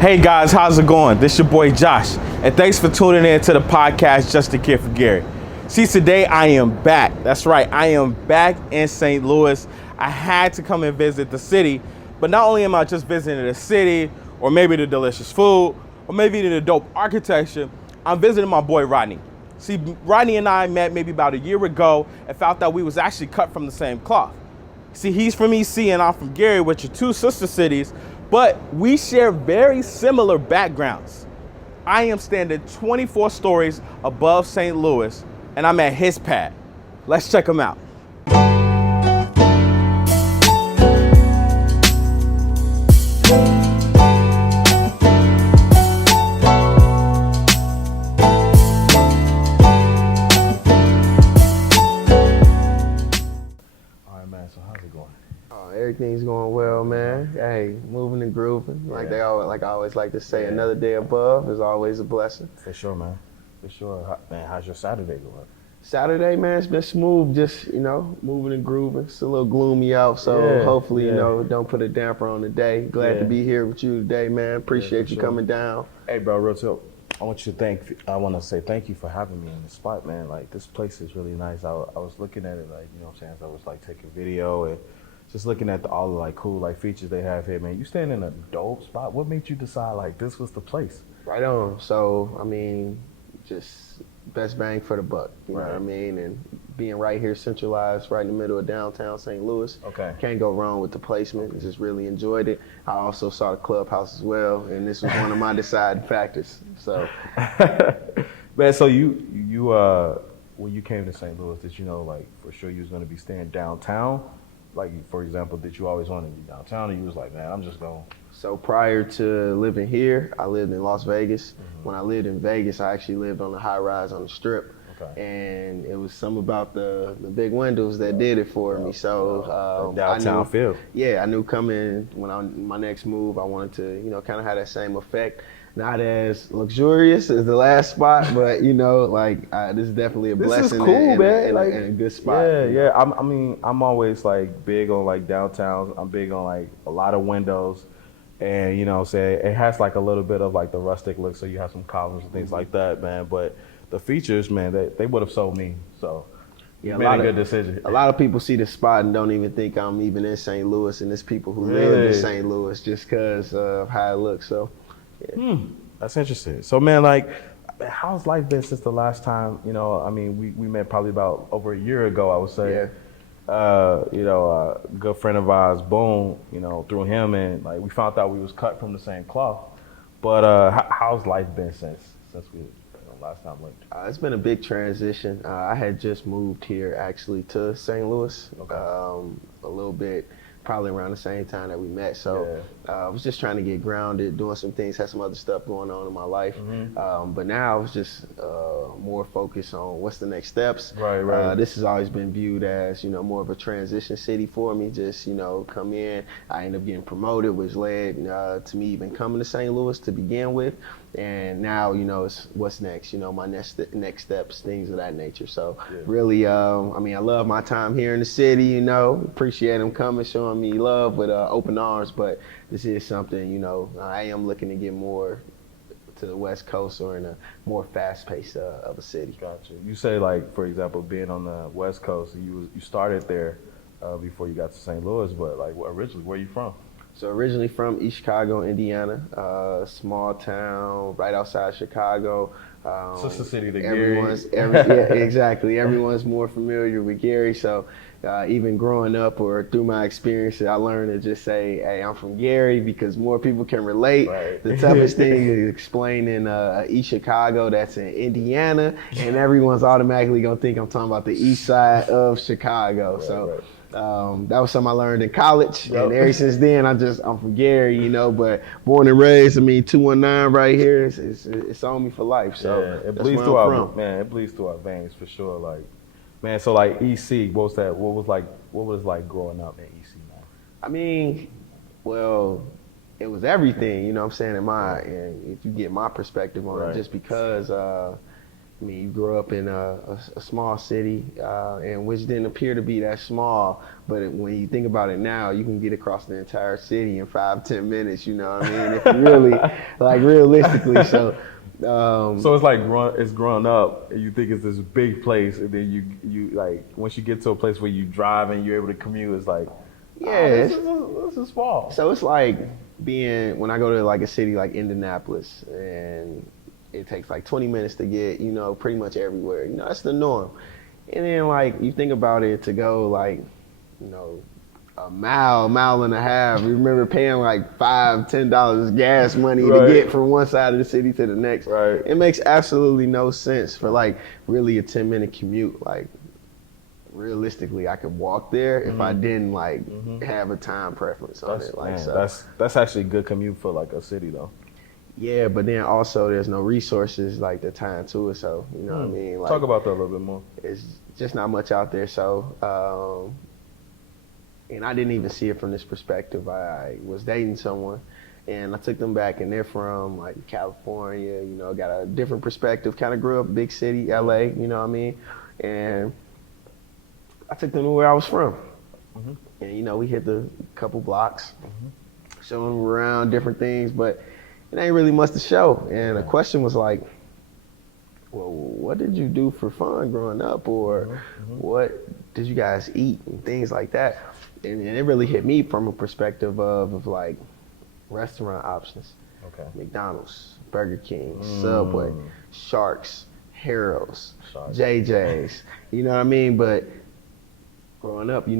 Hey guys, how's it going? This your boy Josh, and thanks for tuning in to the podcast Just a Kid for Gary. See, today I am back. That's right, I am back in St. Louis. I had to come and visit the city, but not only am I just visiting the city, or maybe the delicious food, or maybe the dope architecture, I'm visiting my boy Rodney. See, Rodney and I met maybe about a year ago and found out we was actually cut from the same cloth. See, he's from EC and I'm from Gary, which are two sister cities, but we share very similar backgrounds. I am standing 24 stories above St. Louis, and I'm at his pad. Let's check him out. Everything's going well, man. Hey, moving and grooving. Like I always like to say, another day above is always a blessing. For sure, man. For sure. Man, how's your Saturday going? Saturday, man, it's been smooth. Just, moving and grooving. It's a little gloomy out, so hopefully, don't put a damper on the day. Glad to be here with you today, man. Appreciate you coming down. Hey, bro, real talk. I want to say thank you for having me in the spot, man. Like, this place is really nice. I was looking at it, like, you know what I'm saying, as I was like taking video and just looking at all the like cool like features they have here, man. You stand in a dope spot. What made you decide like this was the place? Right on. So, I mean, just best bang for the buck, you know what I mean? And being right here centralized, right in the middle of downtown St. Louis. Okay. Can't go wrong with the placement. Just really enjoyed it. I also saw the clubhouse as well, and this was one of my deciding factors. So, man, so you when you came to St. Louis, did you know like for sure you was gonna be staying downtown? Like, for example, did you always want to be downtown, or you was like, man, I'm just going? So prior to living here, I lived in Las Vegas. When I lived in Vegas, I actually lived on a high rise on the Strip. Okay. And it was something about the big windows that did it for me. So downtown feel. Yeah, I knew coming my next move, I wanted to, kind of have that same effect. Not as luxurious as the last spot, but this is definitely a blessing. This is cool, man. And a good spot. Yeah. I mean, I'm always like big on like downtowns. I'm big on like a lot of windows, and it has like a little bit of like the rustic look. So you have some columns and things like that, man. But the features, man, they would have sold me. So yeah, a good decision. A lot of people see the spot and don't even think I'm even in St. Louis, and there's people who live in St. Louis just because of how it looks. So. Yeah. That's interesting. So, man, like, how's life been since the last time? I mean, we met probably about over a year ago, I would say. Yeah. A good friend of ours, Boom, through him, and like we found out we was cut from the same cloth. But how's life been since we last time linked? It's been a big transition. I had just moved here actually to St. Louis, a little bit. Probably around the same time that we met. So I was just trying to get grounded, doing some things, had some other stuff going on in my life. But now I was just more focused on what's the next steps. Right. This has always been viewed as, more of a transition city for me. Just, come in. I ended up getting promoted, which led to me even coming to St. Louis to begin with. And now, it's what's next, my next steps, things of that nature. So really, I love my time here in the city, appreciate them coming, showing me love with open arms. But this is something, I am looking to get more to the West Coast or in a more fast pace of a city. Gotcha. You say like, for example, being on the West Coast, you started there before you got to St. Louis, but like originally, where are you from? So originally from East Chicago, Indiana, small town right outside Chicago. Sister city to Gary. Exactly. Everyone's more familiar with Gary. So even growing up or through my experiences, I learned to just say, hey, I'm from Gary because more people can relate. Right. The toughest thing is explaining East Chicago that's in Indiana, and everyone's automatically going to think I'm talking about the east side of Chicago. Right. That was something I learned in college, and ever since then, I'm from Gary, but born and raised. 219 right here, it's on me for life. So it bleeds through it bleeds through our veins for sure. Like, man, so like EC, what was like growing up in EC, man? I mean, well, it was everything, what I'm saying, and if you get my perspective on it, just because I mean, you grew up in a small city, and which didn't appear to be that small. But when you think about it now, you can get across the entire city in 5-10 minutes. You know what I mean? If you really, like, realistically. So it's like it's growing up, and you think it's this big place, and then you like once you get to a place where you drive and you're able to commute, it's like, yeah, this is small. So it's like when I go to like a city like Indianapolis, and it takes like 20 minutes to get, pretty much everywhere. That's the norm. And then like you think about it, to go like, a mile and a half. You remember paying like $5-10 gas money to get from one side of the city to the next. Right. It makes absolutely no sense for like really a 10-minute commute. Like realistically, I could walk there if I didn't like have a time preference on it. Like, so that's actually a good commute for like a city though. Yeah, but then also there's no resources like the time to it. So you know what I mean. Like, talk about that a little bit more. It's just not much out there. So. And I didn't even see it from this perspective. I was dating someone, and I took them back, and they're from like California, got a different perspective. Kind of grew up big city, LA, you know what I mean? And I took them to where I was from. And we hit the couple blocks, showing them around different things, but it ain't really much to show. And the question was like, well, what did you do for fun growing up, or what did you guys eat and things like that? And it really hit me from a perspective of like restaurant options. Okay. McDonald's, Burger King, Subway, Sharks, Harrow's, JJ's. You know what I mean? But growing up, like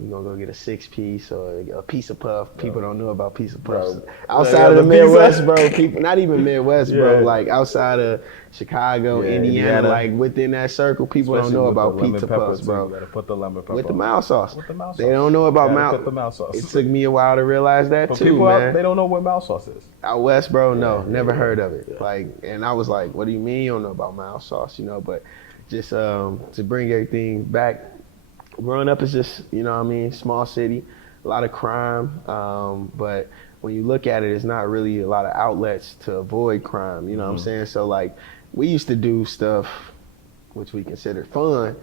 you're gonna go get a 6-piece or a pizza puff. People don't know about pizza puffs. Outside of the Midwest, bro, people, not even Midwest, bro, like outside of Chicago, Indiana, like within that circle, people don't know about pizza puffs, bro. You gotta put the lemon pepper with the mild sauce. With the mild sauce. They don't know about put the mild sauce. It took me a while to realize that but too, people man. They don't know what mild sauce is. Out west, bro, never heard of it. Like, and I was like, what do you mean you don't know about mild sauce? But just to bring everything back, growing up is just, small city, a lot of crime. But when you look at it, it's not really a lot of outlets to avoid crime. You know what I'm saying? So like, we used to do stuff which we considered fun,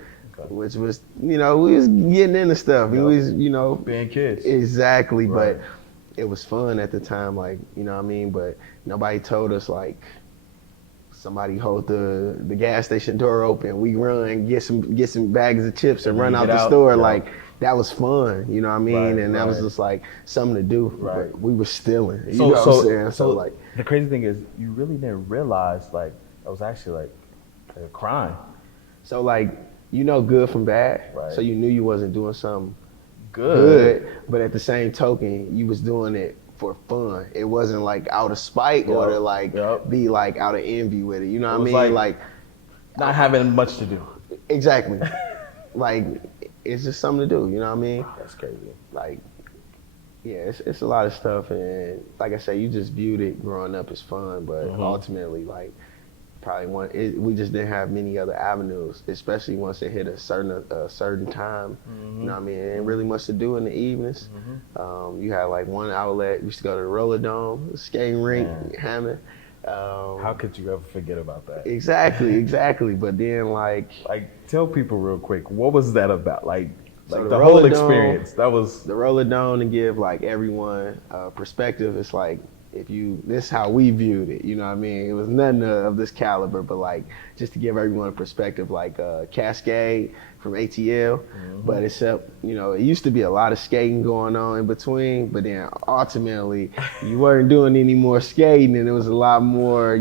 which was, we was getting into stuff. We was, being kids. Exactly. Right. But it was fun at the time, like, you know what I mean? But nobody told us like, somebody hold the gas station door open. We run, get some bags of chips and run out the store. Like, that was fun, you know what I mean? And that was just like something to do. Right. But we were stealing. You know what I'm saying? So like, the crazy thing is, you really didn't realize like that was actually like a crime. So like, good from bad. Right. So you knew you wasn't doing something good, but at the same token, you was doing it for fun. It wasn't like out of spite or to like be like out of envy with it. You know what I mean? Like not having much to do. Exactly. Like, it's just something to do. You know what I mean? That's crazy. Like, yeah, it's a lot of stuff, and like I say, you just viewed it growing up as fun, but ultimately, like, we just didn't have many other avenues, especially once it hit a certain time. You know what I mean? It ain't really much to do in the evenings. You had like one outlet. We used to go to the Roller Dome, skating rink, Hammond. How could you ever forget about that? Exactly. But then like tell people real quick, what was that about? Like so the whole experience. That was the Roller Dome, to give like everyone perspective. It's like, this is how we viewed it, you know what I mean? It was nothing of this caliber, but like, just to give everyone a perspective, like Cascade from ATL, but except, it used to be a lot of skating going on in between, but then ultimately you weren't doing any more skating, and it was a lot more,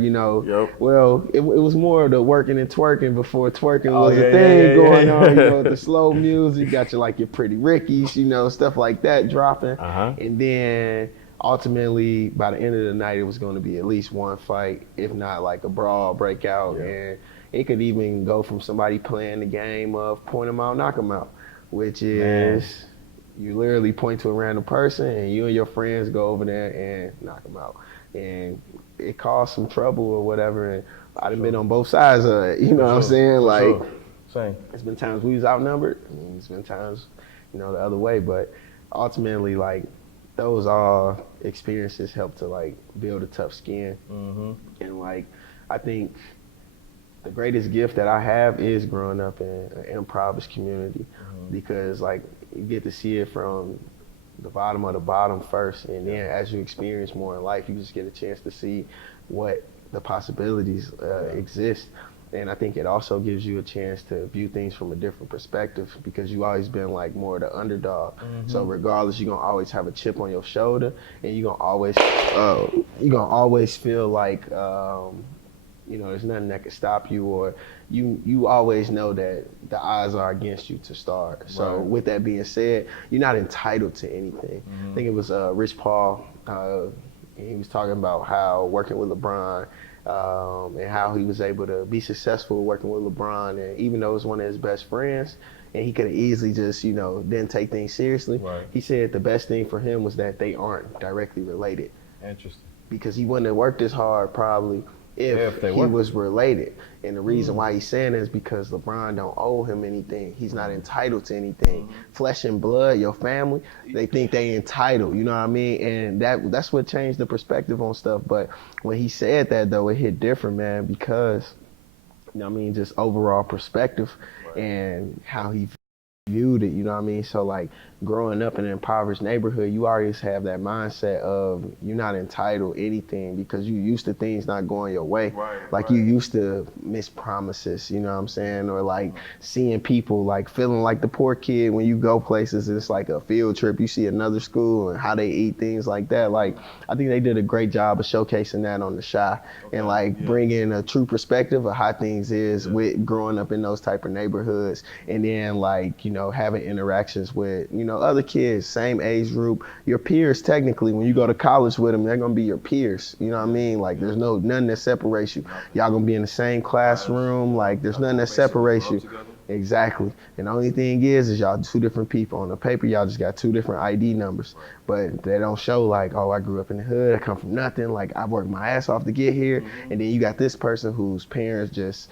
well, it was more of the working and twerking before twerking was a thing going on, the slow music, you got your Pretty Rickies, stuff like that dropping, and then ultimately, by the end of the night, it was going to be at least one fight, if not like a brawl breakout. And it could even go from somebody playing the game of point them out, knock them out, which is you literally point to a random person and you and your friends go over there and knock them out. And it caused some trouble or whatever. And I've been on both sides of it, you know what I'm saying? Like, it's been times we was outnumbered, and it's been times, the other way. But ultimately, like, those all experiences help to like build a tough skin. And like, I think The greatest gift that I have is growing up in an impoverished community, because like you get to see it from the bottom of the bottom first, and then as you experience more in life, you just get a chance to see what the possibilities exist. And I think it also gives you a chance to view things from a different perspective, because you always been like more the underdog. So regardless, you're gonna always have a chip on your shoulder, and you're gonna always feel like there's nothing that can stop you, or you always know that the odds are against you to start. So with that being said, you're not entitled to anything. I think it was Rich Paul. He was talking about how working with LeBron, and how he was able to be successful working with LeBron, and even though it was one of his best friends, and he could have easily just, didn't take things seriously. He said the best thing for him was that they aren't directly related. Interesting. Because he wouldn't have worked as hard probably if he was related. And the reason why he's saying that is because LeBron don't owe him anything. He's not entitled to anything. Flesh and blood, your family, they think they entitled, you know what I mean? And that's what changed the perspective on stuff. But when he said that, though, it hit different, man, because, just overall perspective and how he viewed it, you know what I mean? So like growing up in an impoverished neighborhood, you always have that mindset of you're not entitled to anything because you used to things not going your way. You used to miss promises, you know what I'm saying? Or like seeing people like feeling like the poor kid when you go places, it's like a field trip, you see another school and how they eat, things like that. Like I think they did a great job of showcasing that on The Chi, and bringing a true perspective of how things is with growing up in those type of neighborhoods, and then having interactions with other kids, same age group, your peers. Technically, when you go to college with them, they're gonna be your peers. You know what I mean? Like there's nothing that separates you. Y'all gonna be in the same classroom. Like there's nothing that separates you. Exactly. And the only thing is y'all two different people. On the paper, y'all just got two different ID numbers, but they don't show like, oh, I grew up in the hood, I come from nothing. Like I worked my ass off to get here, and then you got this person whose parents just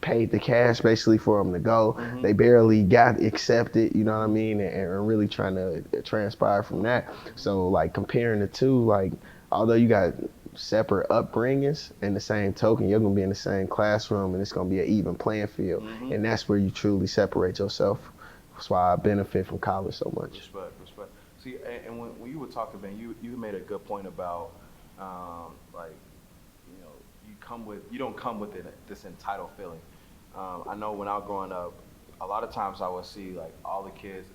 paid the cash basically for them to go. They barely got accepted, you know what I mean? And really trying to transpire from that. So like comparing the two, like although you got separate upbringings, in the same token, you're gonna be in the same classroom and it's gonna be an even playing field. And that's where you truly separate yourself. That's why I benefit from college so much. Respect. See, and when you were talking, man, you made a good point about you don't come with this entitled feeling. I know when I was growing up, a lot of times I would see like all the kids,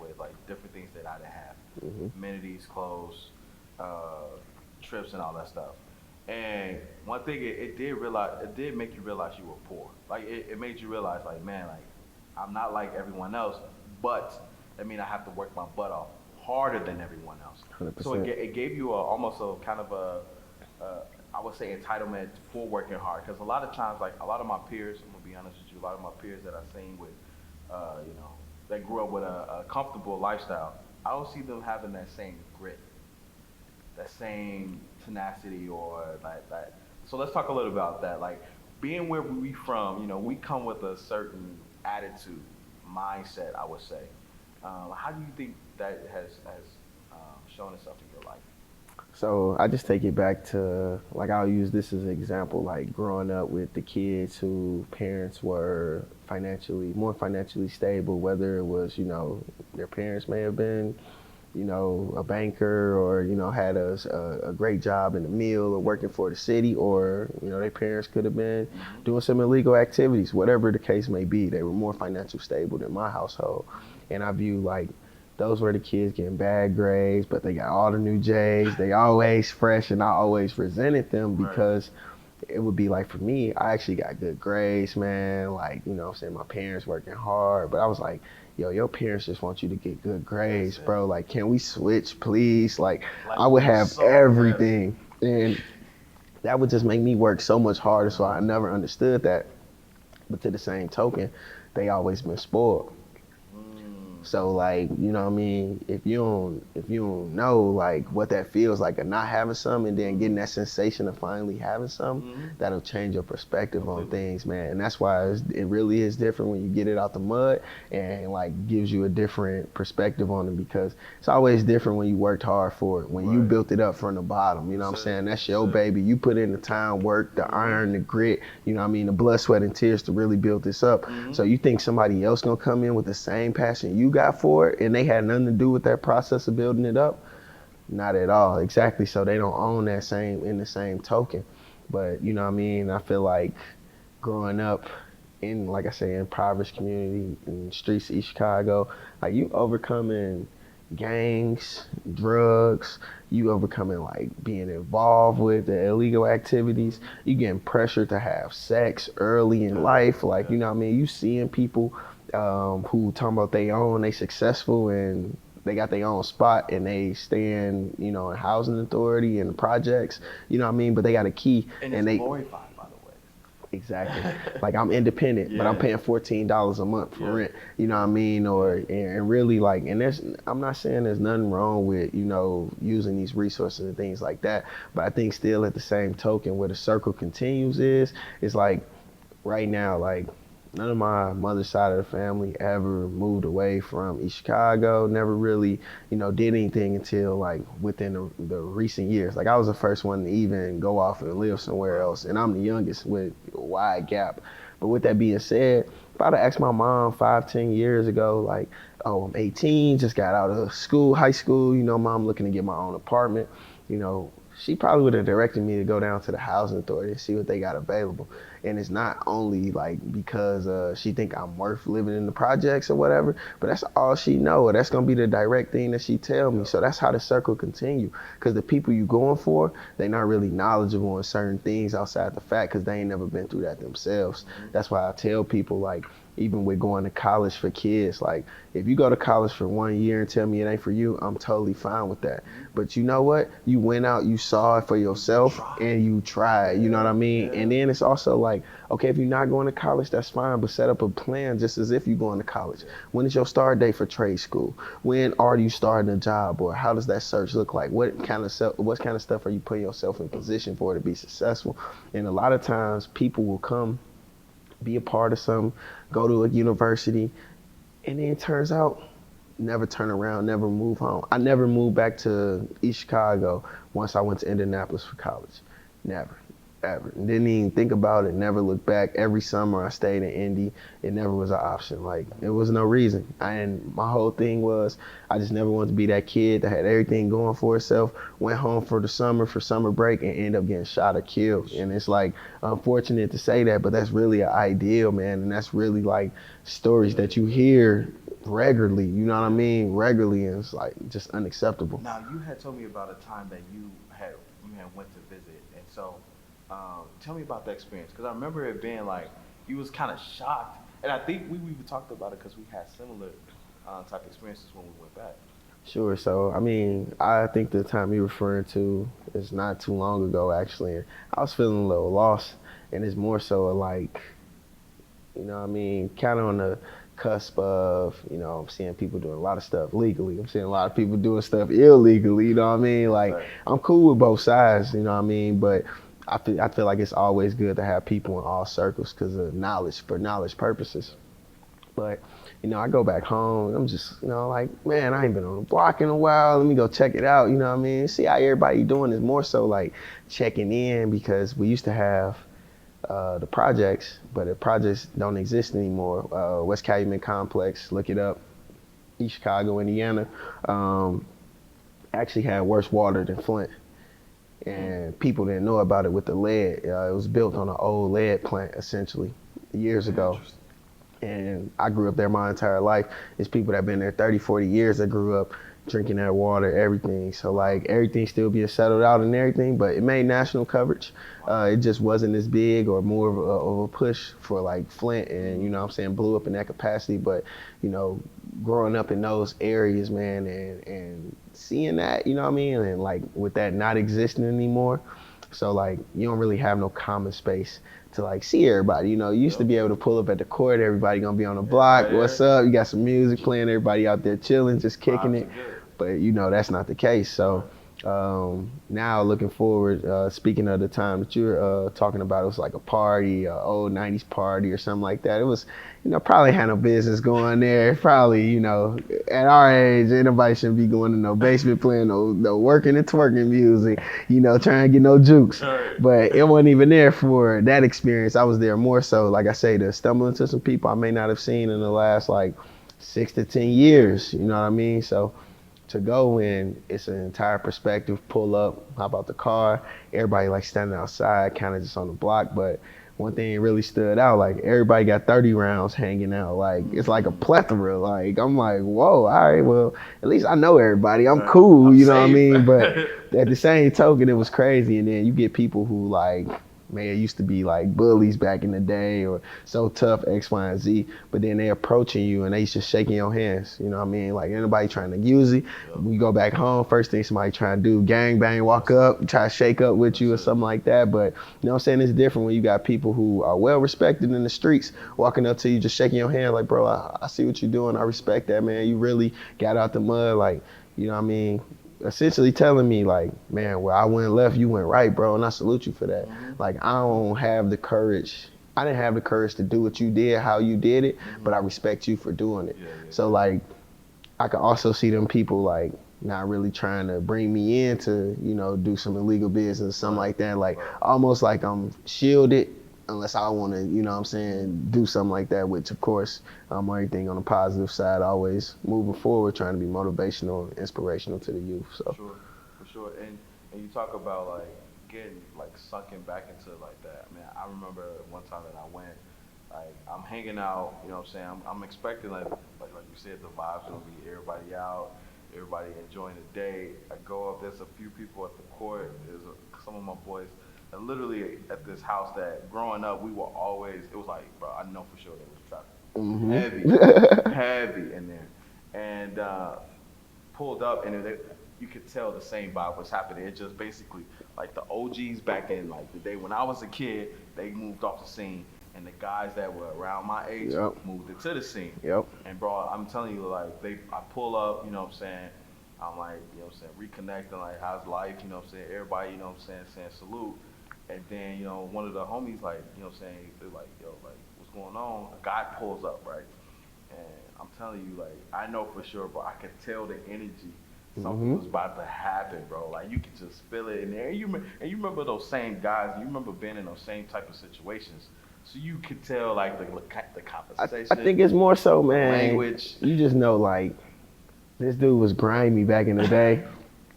with like different things that I didn't have, amenities, clothes, trips, and all that stuff. And one thing it did make you realize you were poor. Like it made you realize like, man, like I'm not like everyone else, but I mean I have to work my butt off harder than everyone else. 100%. So it gave you almost a kind of I would say entitlement for working hard, because a lot of times, like a lot of my peers, I'm gonna be honest with you, a lot of my peers that I've seen with, that grew up with a comfortable lifestyle, I don't see them having that same grit, that same tenacity, or like that. So let's talk a little about that. Like being where we from, we come with a certain attitude, mindset, I would say. How do you think that has shown itself in your life? So I just take it back to, like, I'll use this as an example, like growing up with the kids who parents were more financially stable, whether it was, their parents may have been, a banker, or, had a great job in the mill or working for the city, or, their parents could have been doing some illegal activities, whatever the case may be. They were more financially stable than my household. And I view like, those were the kids getting bad grades, but they got all the new J's. They always fresh, and I always resented them because it would be like, for me, I actually got good grades, man. Like, I'm saying, my parents working hard, but I was like, yo, your parents just want you to get good grades, bro. Like, can we switch, please? Like I would have everything. And that would just make me work so much harder, so I never understood that. But to the same token, they always been spoiled. So like, you know what I mean, if you don't know like what that feels like of not having some and then getting that sensation of finally having some, that'll change your perspective on things, man. And that's why it really is different when you get it out the mud and like gives you a different perspective on it, because it's always different when you worked hard for it, when you built it up from the bottom, you know what I'm saying? That's your baby. You put in the time, work, the iron, the grit, you know what I mean, the blood, sweat, and tears to really build this up. So you think somebody else gonna come in with the same passion you got for it and they had nothing to do with that process of building it up? Not at all. Exactly. So they don't own that same in the same token. But you know what I mean? I feel like growing up in, like I say, impoverished community in the streets of East Chicago, like you overcoming gangs, drugs, you overcoming like being involved with the illegal activities, you getting pressured to have sex early in life, like, you know what I mean, you seeing people who talking about they successful and they got their own spot and they stay in, you know, in housing authority and projects, you know what I mean, but they got a key and they glorified, by the way. Exactly. Like I'm independent, but I'm paying $14 a month for rent. You know what I mean? And really like, and I'm not saying there's nothing wrong with, you know, using these resources and things like that. But I think still at the same token where the circle continues is like right now, like none of my mother's side of the family ever moved away from East Chicago, never really, you know, did anything until like within the recent years. Like I was the first one to even go off and live somewhere else, and I'm the youngest with a wide gap. But with that being said, if I'd have asked my mom 5-10 years ago, like, oh, I'm 18, just got out of school, high school, you know, mom looking to get my own apartment, you know, she probably would have directed me to go down to the housing authority and see what they got available. And it's not only like because she think I'm worth living in the projects or whatever, but that's all she know. That's gonna be the direct thing that she tell me. So that's how the circle continue. Because the people you going for, they not really knowledgeable on certain things outside the fact because they ain't never been through that themselves. That's why I tell people, like, even with going to college for kids, like if you go to college for 1 year and tell me it ain't for you, I'm totally fine with that. But you know what? You went out, you saw it for yourself, and you tried, you know what I mean? And then it's also like, okay, if you're not going to college, that's fine, but set up a plan just as if you're going to college. When is your start date for trade school? When are you starting a job, or how does that search look like? What kind of stuff are you putting yourself in position for to be successful? And a lot of times people will come be a part of something, go to a university, and then it turns out never turn around, never move home. I never moved back to East Chicago once I went to Indianapolis for college. Never, ever. Didn't even think about it, never looked back. Every summer I stayed in Indy. It never was an option. Like, it was no reason. And my whole thing was I just never wanted to be that kid that had everything going for itself, went home for summer break, and ended up getting shot or killed. And it's like, unfortunate to say that, but that's really an ideal, man. And that's really like stories that you hear regularly, you know what I mean? Regularly, and it's like just unacceptable. Now, you had told me about a time that you had went to visit, and so tell me about that experience, because I remember it being like you was kind of shocked, and I think we talked about it because we had similar type experiences when we went back. Sure. So, I mean, I think the time you're referring to is not too long ago, actually. And I was feeling a little lost, and it's more so like, you know what I mean, kind of on the cusp of, you know, I'm seeing people doing a lot of stuff legally. I'm seeing a lot of people doing stuff illegally, you know what I mean? Like, right. I'm cool with both sides, you know what I mean? But I feel like it's always good to have people in all circles because of knowledge, for knowledge purposes. But, you know, I go back home, I'm just, you know, like, man, I ain't been on the block in a while. Let me go check it out, you know what I mean? See how everybody doing is more so like checking in, because we used to have the projects, but the projects don't exist anymore. West Calumet Complex, look it up. East Chicago, Indiana, actually had worse water than Flint. And people didn't know about it with the lead. It was built on an old lead plant, essentially, years ago. And I grew up there my entire life. It's people that have been there 30, 40 years that grew up drinking that water, everything. So like everything still being settled out and everything, but it made national coverage. It just wasn't as big or more of a push for like Flint, and, you know what I'm saying, blew up in that capacity. But, you know, growing up in those areas, man, and seeing that, you know what I mean, and like with that not existing anymore, So like you don't really have no common space to like see everybody. You know, you used to be able to pull up at the court, everybody gonna be on the block. What's up? You got some music playing, everybody out there chilling, just kicking it. But you know that's not the case. So now looking forward, speaking of the time that you're talking about, it was like a party, old '90s party or something like that. It was, you know, probably had no business going there. Probably, you know, at our age, anybody shouldn't be going to no basement playing no working and twerking music, you know, trying to get no jukes. But it wasn't even there for that experience. I was there more so, like I say, to stumble into some people I may not have seen in the last like 6 to 10 years. You know what I mean? So to go in, it's an entire perspective, pull up, hop out the car, everybody like standing outside, kind of just on the block. But one thing really stood out, like everybody got 30 rounds hanging out. Like it's like a plethora. Like I'm like, whoa, all right, well, at least I know everybody. I'm cool, you know what I mean? But at the same token, it was crazy. And then you get people who like, man, it used to be like bullies back in the day or so tough, X, Y, and Z. But then they approaching you and they just shaking your hands. You know what I mean? Like anybody trying to use it. When you go back home, first thing somebody trying to do, gang bang, walk up, try to shake up with you or something like that. But you know what I'm saying? It's different when you got people who are well respected in the streets walking up to you, just shaking your hand like, bro, I see what you're doing. I respect that, man. You really got out the mud. Like, you know what I mean? Essentially telling me like, man, where I went left, you went right, bro, and I salute you for that. Like I don't have the courage. I didn't have the courage to do what you did, how you did it, but I respect you for doing it. So like, I can also see them people like not really trying to bring me in to, you know, do some illegal business, something like that. Like almost like I'm shielded unless I want to, you know what I'm saying, do something like that, which of course, everything on the positive side, always moving forward, trying to be motivational and inspirational to the youth. So. For sure. And you talk about like getting like sunken back into like that. I mean, I remember one time that I went, like I'm hanging out, you know what I'm saying? I'm expecting like you said, the vibes gonna be everybody out, everybody enjoying the day. I go up, there's a few people at the court, some of my boys. And literally at this house that growing up we were always, it was like, bro, I know for sure there was traffic, heavy in there, and pulled up and you could tell the same vibe was happening. It just basically like the OGs back in like the day when I was a kid, they moved off the scene, and the guys that were around my age moved into the scene. And bro, I'm telling you, like I pull up, you know what I'm saying. I'm like, you know what I'm saying, reconnecting, like how's life, you know what I'm saying. Everybody, you know what I'm saying salute. And then, you know, one of the homies, like, you know what I'm saying, they're like, yo, like, what's going on? A guy pulls up, right? And I'm telling you, like, I know for sure, bro, I could tell the energy. Something was about to happen, bro. Like, you could just feel it in there. And you remember those same guys, you remember being in those same type of situations. So you could tell, like, the conversation. I think it's more so, man, language. You just know, like, this dude was grimy back in the day.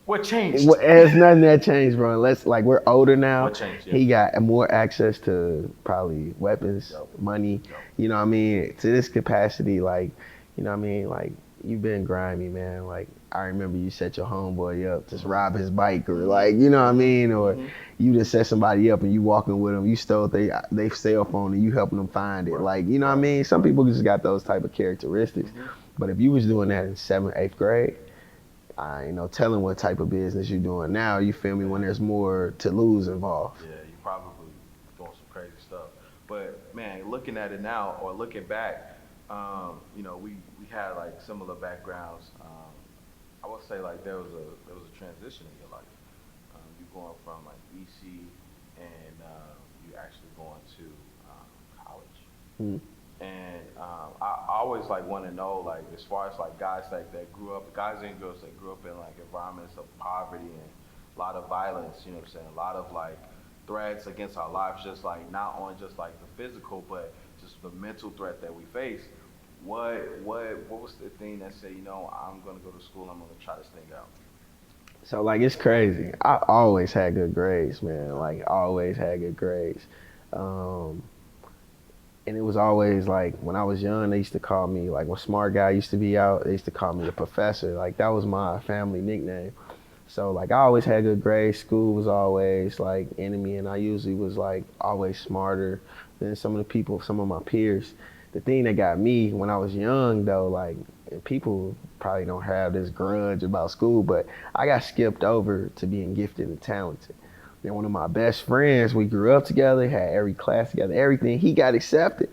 What changed? There's nothing that changed, bro. Unless like we're older now. What changed? Yeah. He got more access to probably weapons, money. You know what I mean? To this capacity, like, you know what I mean? Like, you've been grimy, man. Like, I remember you set your homeboy up, just rob his bike, or like, you know what I mean? Or you just set somebody up and you walking with them, you stole their cell phone and you helping them find it. Like, you know what I mean? Some people just got those type of characteristics. But if you was doing that in 7th, 8th grade, I ain't no telling what type of business you're doing now, you feel me, when there's more to lose involved. Yeah, you probably doing some crazy stuff. But man, looking at it now or looking back, you know, we had like similar backgrounds. I would say like there was a transition in your life. You going from like BC and you actually going to college. And I always like want to know, like, as far as like guys like that grew up, guys and girls that grew up in like environments of poverty and a lot of violence, you know what I'm saying, a lot of like threats against our lives, just like not on just like the physical, but just the mental threat that we face. What was the thing that said, you know, I'm gonna go to school, I'm gonna try this thing out? So like it's crazy. I always had good grades, man. Like always had good grades. And it was always like when I was young, they used to call me, like when Smart Guy used to be out, they used to call me the professor. Like that was my family nickname. So like I always had good grades. School was always like enemy, and I usually was like always smarter than some of the people, some of my peers. The thing that got me when I was young though, like, and people probably don't have this grudge about school, but I got skipped over to being gifted and talented. And one of my best friends, we grew up together, had every class together, everything. He got accepted.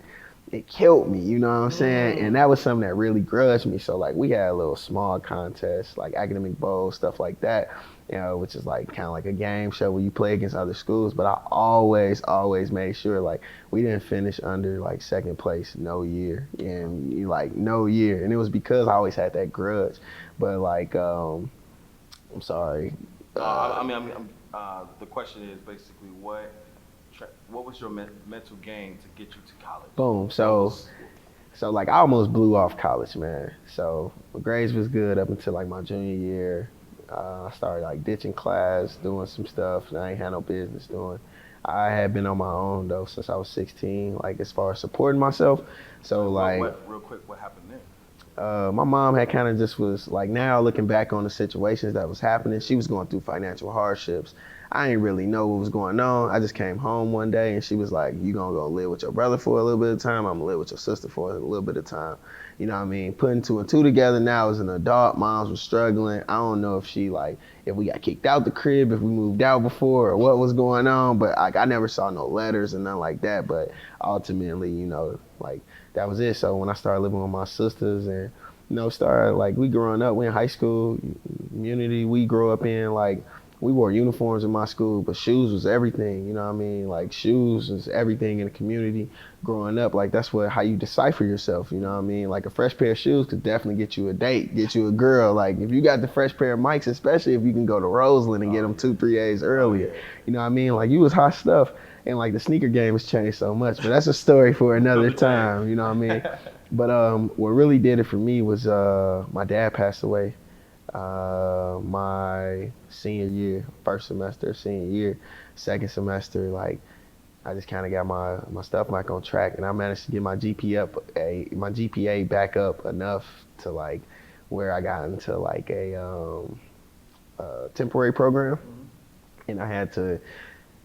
It killed me, you know what I'm saying? And that was something that really grudged me. So like we had a little small contest, like academic bowl, stuff like that, you know, which is like kind of like a game show where you play against other schools. But I always made sure like we didn't finish under like second place no year, and like no year. And it was because I always had that grudge. But like, I'm sorry. The question is basically what was your mental game to get you to college? Boom. So like I almost blew off college, man. So my grades was good up until like my junior year. I started like ditching class, doing some stuff that I ain't had no business doing. I had been on my own though since I was 16, like as far as supporting myself. So like, real quick, what happened then? My mom had kind of just was like, now looking back on the situations that was happening, she was going through financial hardships. I didn't really know what was going on. I just came home one day and she was like, you gonna go live with your brother for a little bit of time. I'm gonna live with your sister for a little bit of time. You know what I mean? Putting two and two together now as an adult, moms was struggling. I don't know if she like, if we got kicked out the crib, if we moved out before or what was going on, but like I never saw no letters and nothing like that. But ultimately, you know, like that was it. So when I started living with my sisters and, you know, started like we growing up, we in high school, community we grew up in, like we wore uniforms in my school, but shoes was everything, you know what I mean? Like shoes was everything in the community growing up. Like that's how you decipher yourself, you know what I mean? Like a fresh pair of shoes could definitely get you a date, get you a girl. Like if you got the fresh pair of mics, especially if you can go to Roseland and get them 2-3 days earlier, you know what I mean? Like you was hot stuff. And like the sneaker game has changed so much, but that's a story for another time, you know what I mean? But what really did it for me was my dad passed away my senior year, first semester, senior year, second semester, like I just kind of got my stuff back on track, and I managed to get my GPA back up enough to like where I got into like a temporary program, and I had to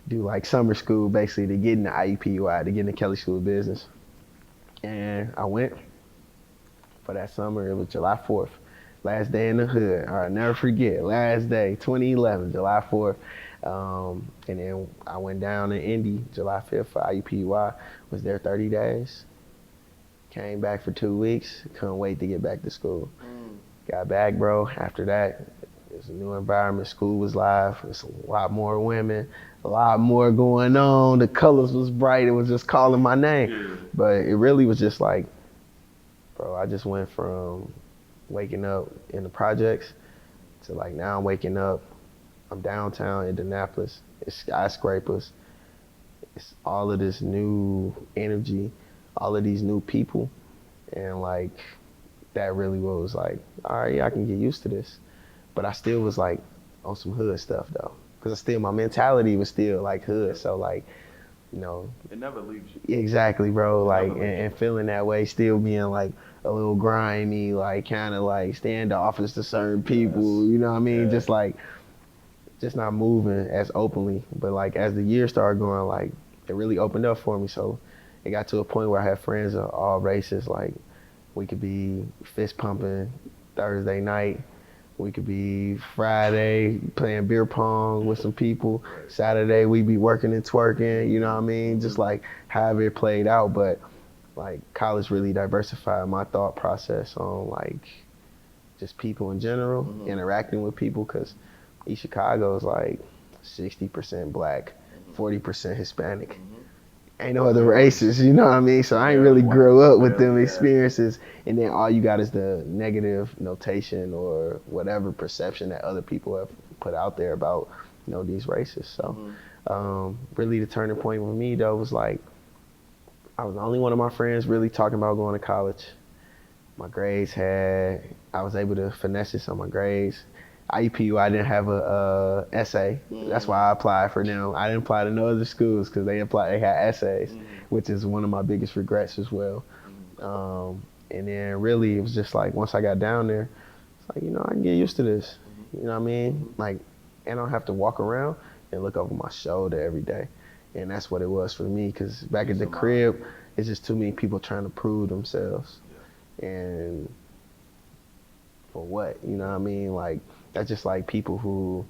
do like summer school basically to get into IUPUI, to get into Kelly School of Business, and I went for that summer. It was July 4th. Last day in the hood. I'll never forget. Last day, 2011, July 4th. And then I went down in Indy, July 5th for IUPUI. Was there 30 days. Came back for 2 weeks. Couldn't wait to get back to school. Got back, bro. After that, it's a new environment. School was live. It's a lot more women. A lot more going on. The colors was bright. It was just calling my name. But it really was just like, bro, I just went from waking up in the projects to like now I'm waking up, I'm downtown Indianapolis, it's skyscrapers, it's all of this new energy, all of these new people, and like that really was like, all right, yeah, I can get used to this. But I still was like on some hood stuff though, because my mentality was still like hood, so like, you know, it never leaves you. Exactly, bro. Like and feeling that way, still being like a little grimy, like kind of like standoffish to certain people. You know what I mean? Just like, just not moving as openly. But like as the year started going, like it really opened up for me. So it got to a point where I had friends of all races. Like we could be fist pumping Thursday night. We could be Friday playing beer pong with some people. Saturday we be working and twerking, you know what I mean? Just like however it played out. But like college really diversified my thought process on like just people in general, interacting with people, because East Chicago is like 60% black, 40% Hispanic. Ain't no other races, you know what I mean? So I ain't really grow up with them experiences, and then all you got is the negative notation or whatever perception that other people have put out there about, you know, these races. So really the turning point for me though was like, I was the only one of my friends really talking about going to college. My grades I was able to finesse this on my grades. IUPU, I didn't have a essay. That's why I applied for them. I didn't apply to no other schools because they had essays, which is one of my biggest regrets as well. And then really it was just like, once I got down there, it's like, you know, I can get used to this. You know what I mean? Like, and I don't have to walk around and look over my shoulder every day. And that's what it was for me, because back at the crib, it's just too many people trying to prove themselves. And for what? You know what I mean? Like, that's just like people who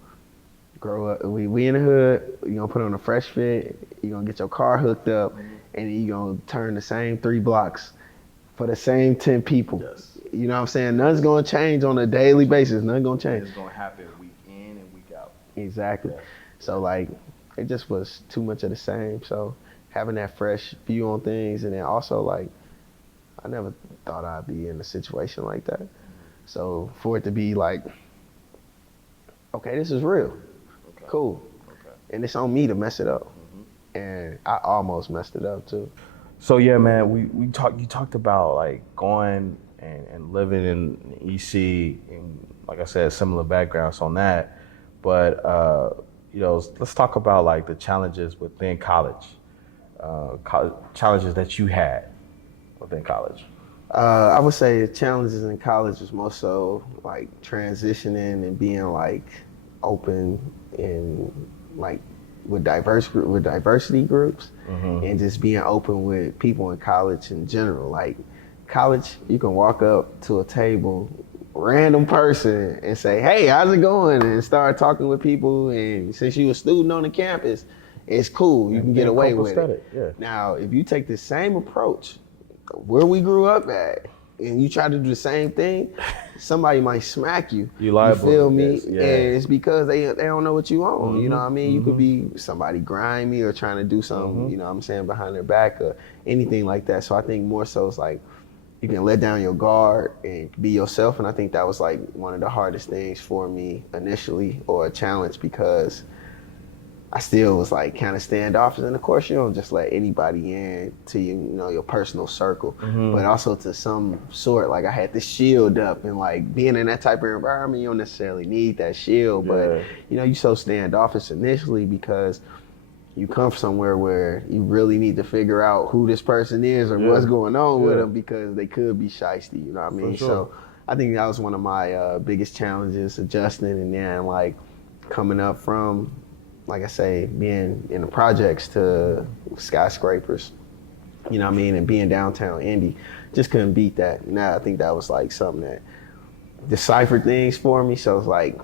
grow up. We in the hood. You gonna put on a fresh fit. You gonna get your car hooked up, and then you gonna turn the same 3 blocks for the same 10 people. Yes. You know what I'm saying? Nothing's gonna change on a daily basis. Nothing's gonna change. It's gonna happen week in and week out. Exactly. Yeah. So like, it just was too much of the same. So having that fresh view on things, and then also like, I never thought I'd be in a situation like that. So for it to be like, okay, this is real. Okay. Cool. Okay. And it's on me to mess it up. And I almost messed it up too. So yeah, man, you talked about like going and living in EC, and like I said, similar backgrounds on that. But let's talk about like the challenges within college, challenges that you had within college. I would say the challenges in college was more so like transitioning and being like open and like with diversity groups, and just being open with people in college in general. Like college, you can walk up to a table, random person, and say, "Hey, how's it going?" and start talking with people. And since you're a student on the campus, it's cool. You can get away with it. Yeah. Now, if you take the same approach where we grew up at, and you try to do the same thing, somebody might smack you. You liable. You feel me? Yes, yeah. And it's because they don't know what you own. You know what I mean? You could be somebody grimy or trying to do something, you know what I'm saying, behind their back or anything like that. So I think more so it's like you can let down your guard and be yourself. And I think that was like one of the hardest things for me initially, or a challenge, because I still was like kind of standoffish. And of course, you don't just let anybody in to your personal circle, but also to some sort, like I had this shield up, and like being in that type of environment, you don't necessarily need that shield, but you so standoffish initially because you come from somewhere where you really need to figure out who this person is or what's going on with them, because they could be shiesty, you know what I mean? Sure. So I think that was one of my biggest challenges, adjusting, and then like coming up from, like I say, being in the projects to skyscrapers, you know what I mean, and being downtown Indy, just couldn't beat that. Now I think that was like something that deciphered things for me. So it's like,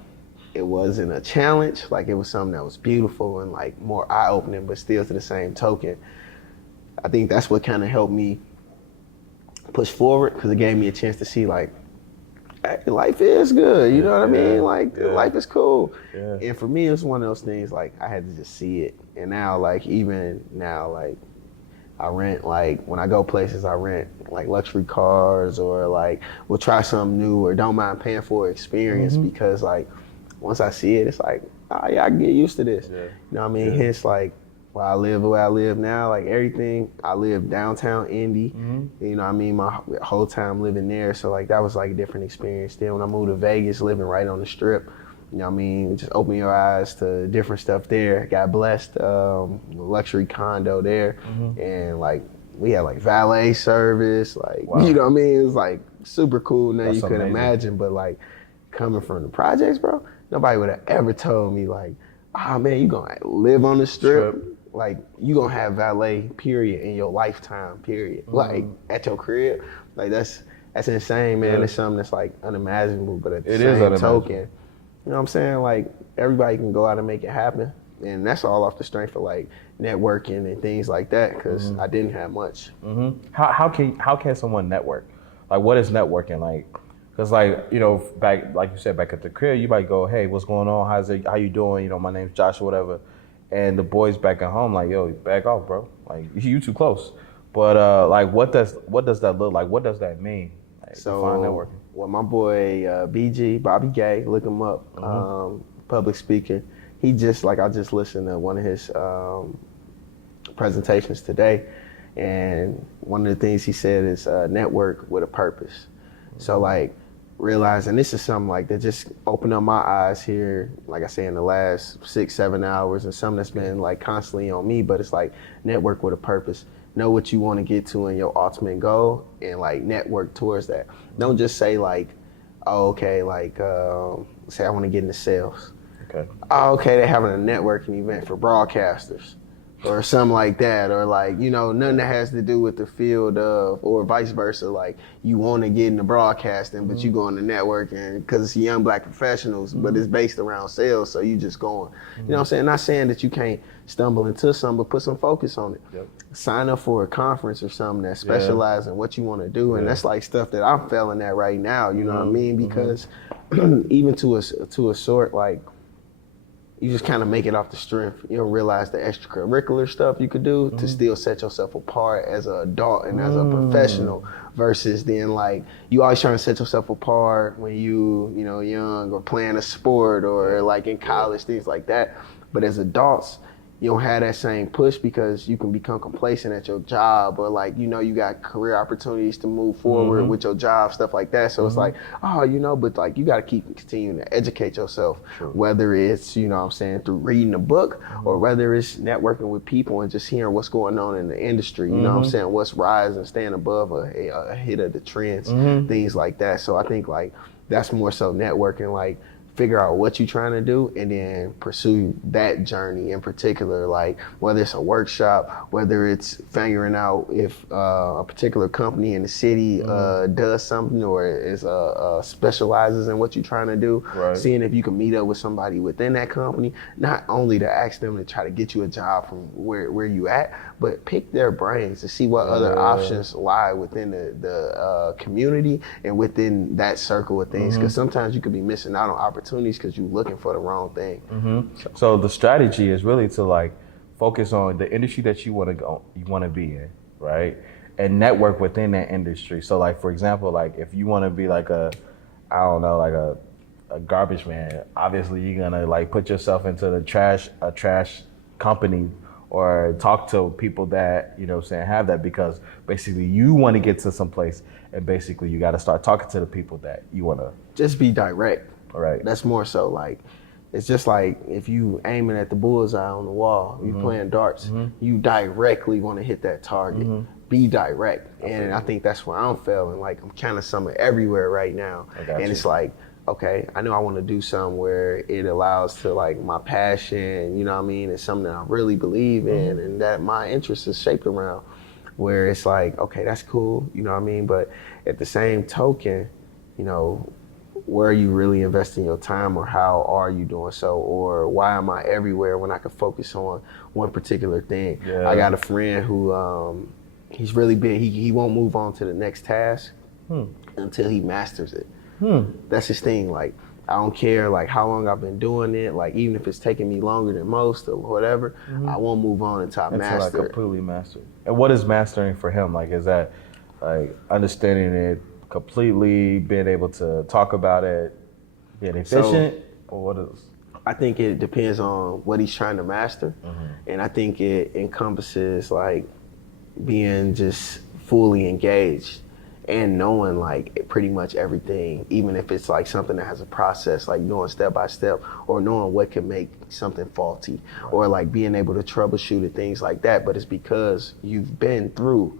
it wasn't a challenge, like it was something that was beautiful and like more eye-opening, but still to the same token, I think that's what kind of helped me push forward, because it gave me a chance to see like, hey, life is good, you know what I mean? Like life is cool. Yeah. And for me, it was one of those things like I had to just see it. And now like even now, like I rent, like when I go places, I rent like luxury cars, or like we'll try something new, or don't mind paying for experience, because like once I see it, it's like, oh yeah, I can get used to this. Yeah. You know what I mean? Hence like where I live now, like everything, I live downtown Indy. You know what I mean? My whole time living there. So like that was like a different experience. Then when I moved to Vegas, living right on the Strip, you know what I mean? Just open your eyes to different stuff there. Got blessed, luxury condo there. And like we had like valet service, like, you know what I mean? It was like super cool. Now you could imagine, but like coming from the projects, bro, nobody would have ever told me like, oh man, you gonna live on the strip. Like you gonna have valet period in your lifetime period. Like at your crib. Like that's insane, man. It's something that's like unimaginable, but at the same token, you know what I'm saying? Like everybody can go out and make it happen. And that's all off the strength of like networking and things like that, because I didn't have much. How can someone network? Like what is networking like? Because like, back, like you said, back at the crib, you might go, hey, what's going on? How you doing? My name's Josh or whatever. And the boys back at home like, yo, back off, bro. Like you too close. But like, what does that look like? What does that mean? Like, so, networking. Well, my boy BG, Bobby Gay, look him up, public speaker. He just, like, I just listened to one of his presentations today. And one of the things he said is network with a purpose. So like, realizing this is something like that just opened up my eyes here, like I say, in the last 6-7 hours, and something that's been like constantly on me, but it's like network with a purpose. Know what you want to get to in your ultimate goal, and like network towards that. Don't just say like, oh, okay, like say I want to get into sales. Okay. Oh, okay, they're having a networking event for broadcasters. or something like that, or like, you know, nothing that has to do with the field of, or vice versa. Like you want to get into broadcasting, but you go into networking because it's young black professionals, but it's based around sales. So you just going, you know what I'm saying? Not saying that you can't stumble into something, but put some focus on it. Yep. Sign up for a conference or something that specializes in what you want to do. And that's like stuff that I'm failing at right now. You know what I mean? Because even to a sort, like, you just kind of make it off the strength. You don't realize the extracurricular stuff you could do to still set yourself apart as an adult and as a professional, versus then like you always trying to set yourself apart when you know, young or playing a sport or like in college, things like that. But as adults, you don't have that same push because you can become complacent at your job, or like, you know, you got career opportunities to move forward with your job, stuff like that. So it's like, oh, you know, but like you got to keep continuing to educate yourself, whether it's, you know what I'm saying, through reading a book or whether it's networking with people and just hearing what's going on in the industry, you know what I'm saying, what's rising, staying above a hit of the trends, things like that. So I think like that's more so networking, like figure out what you're trying to do and then pursue that journey in particular, like whether it's a workshop, whether it's figuring out if a particular company in the city does something or is specializes in what you're trying to do, seeing if you can meet up with somebody within that company, not only to ask them to try to get you a job from where you at, but pick their brains to see what other options lie within the community and within that circle of things, because sometimes you could be missing out on opportunities because you're looking for the wrong thing. So the strategy is really to like focus on the industry that you want to be in, right? And network within that industry. So like, for example, like if you want to be like a garbage man, obviously you're gonna like put yourself into a trash company or talk to people that, you know what I'm saying, have that, because basically you want to get to some place and basically you got to start talking to the people that you want to. Just be direct. Right. That's more so like, it's just like if you aiming at the bullseye on the wall, you playing darts, you directly want to hit that target. Be direct. And I think that's where I'm failing. Like I'm kind of somewhere everywhere right now. And it's like, okay, I know I want to do something where it allows to like my passion, you know what I mean? It's something that I really believe in and that my interest is shaped around, where it's like, okay, that's cool, you know what I mean? But at the same token, you know, where are you really investing your time, or how are you doing so, or why am I everywhere when I can focus on one particular thing? I got a friend who he's really big, he won't move on to the next task until he masters it. That's his thing. Like, I don't care like how long I've been doing it, like even if it's taking me longer than most or whatever, I won't move on until I master it. Completely master it. And what is mastering for him? Like, is that like understanding it completely, being able to talk about it, being efficient, or what is? I think it depends on what he's trying to master, and I think it encompasses like being just fully engaged and knowing like pretty much everything, even if it's like something that has a process, like going step by step, or knowing what can make something faulty, or like being able to troubleshoot it, things like that. But it's because you've been through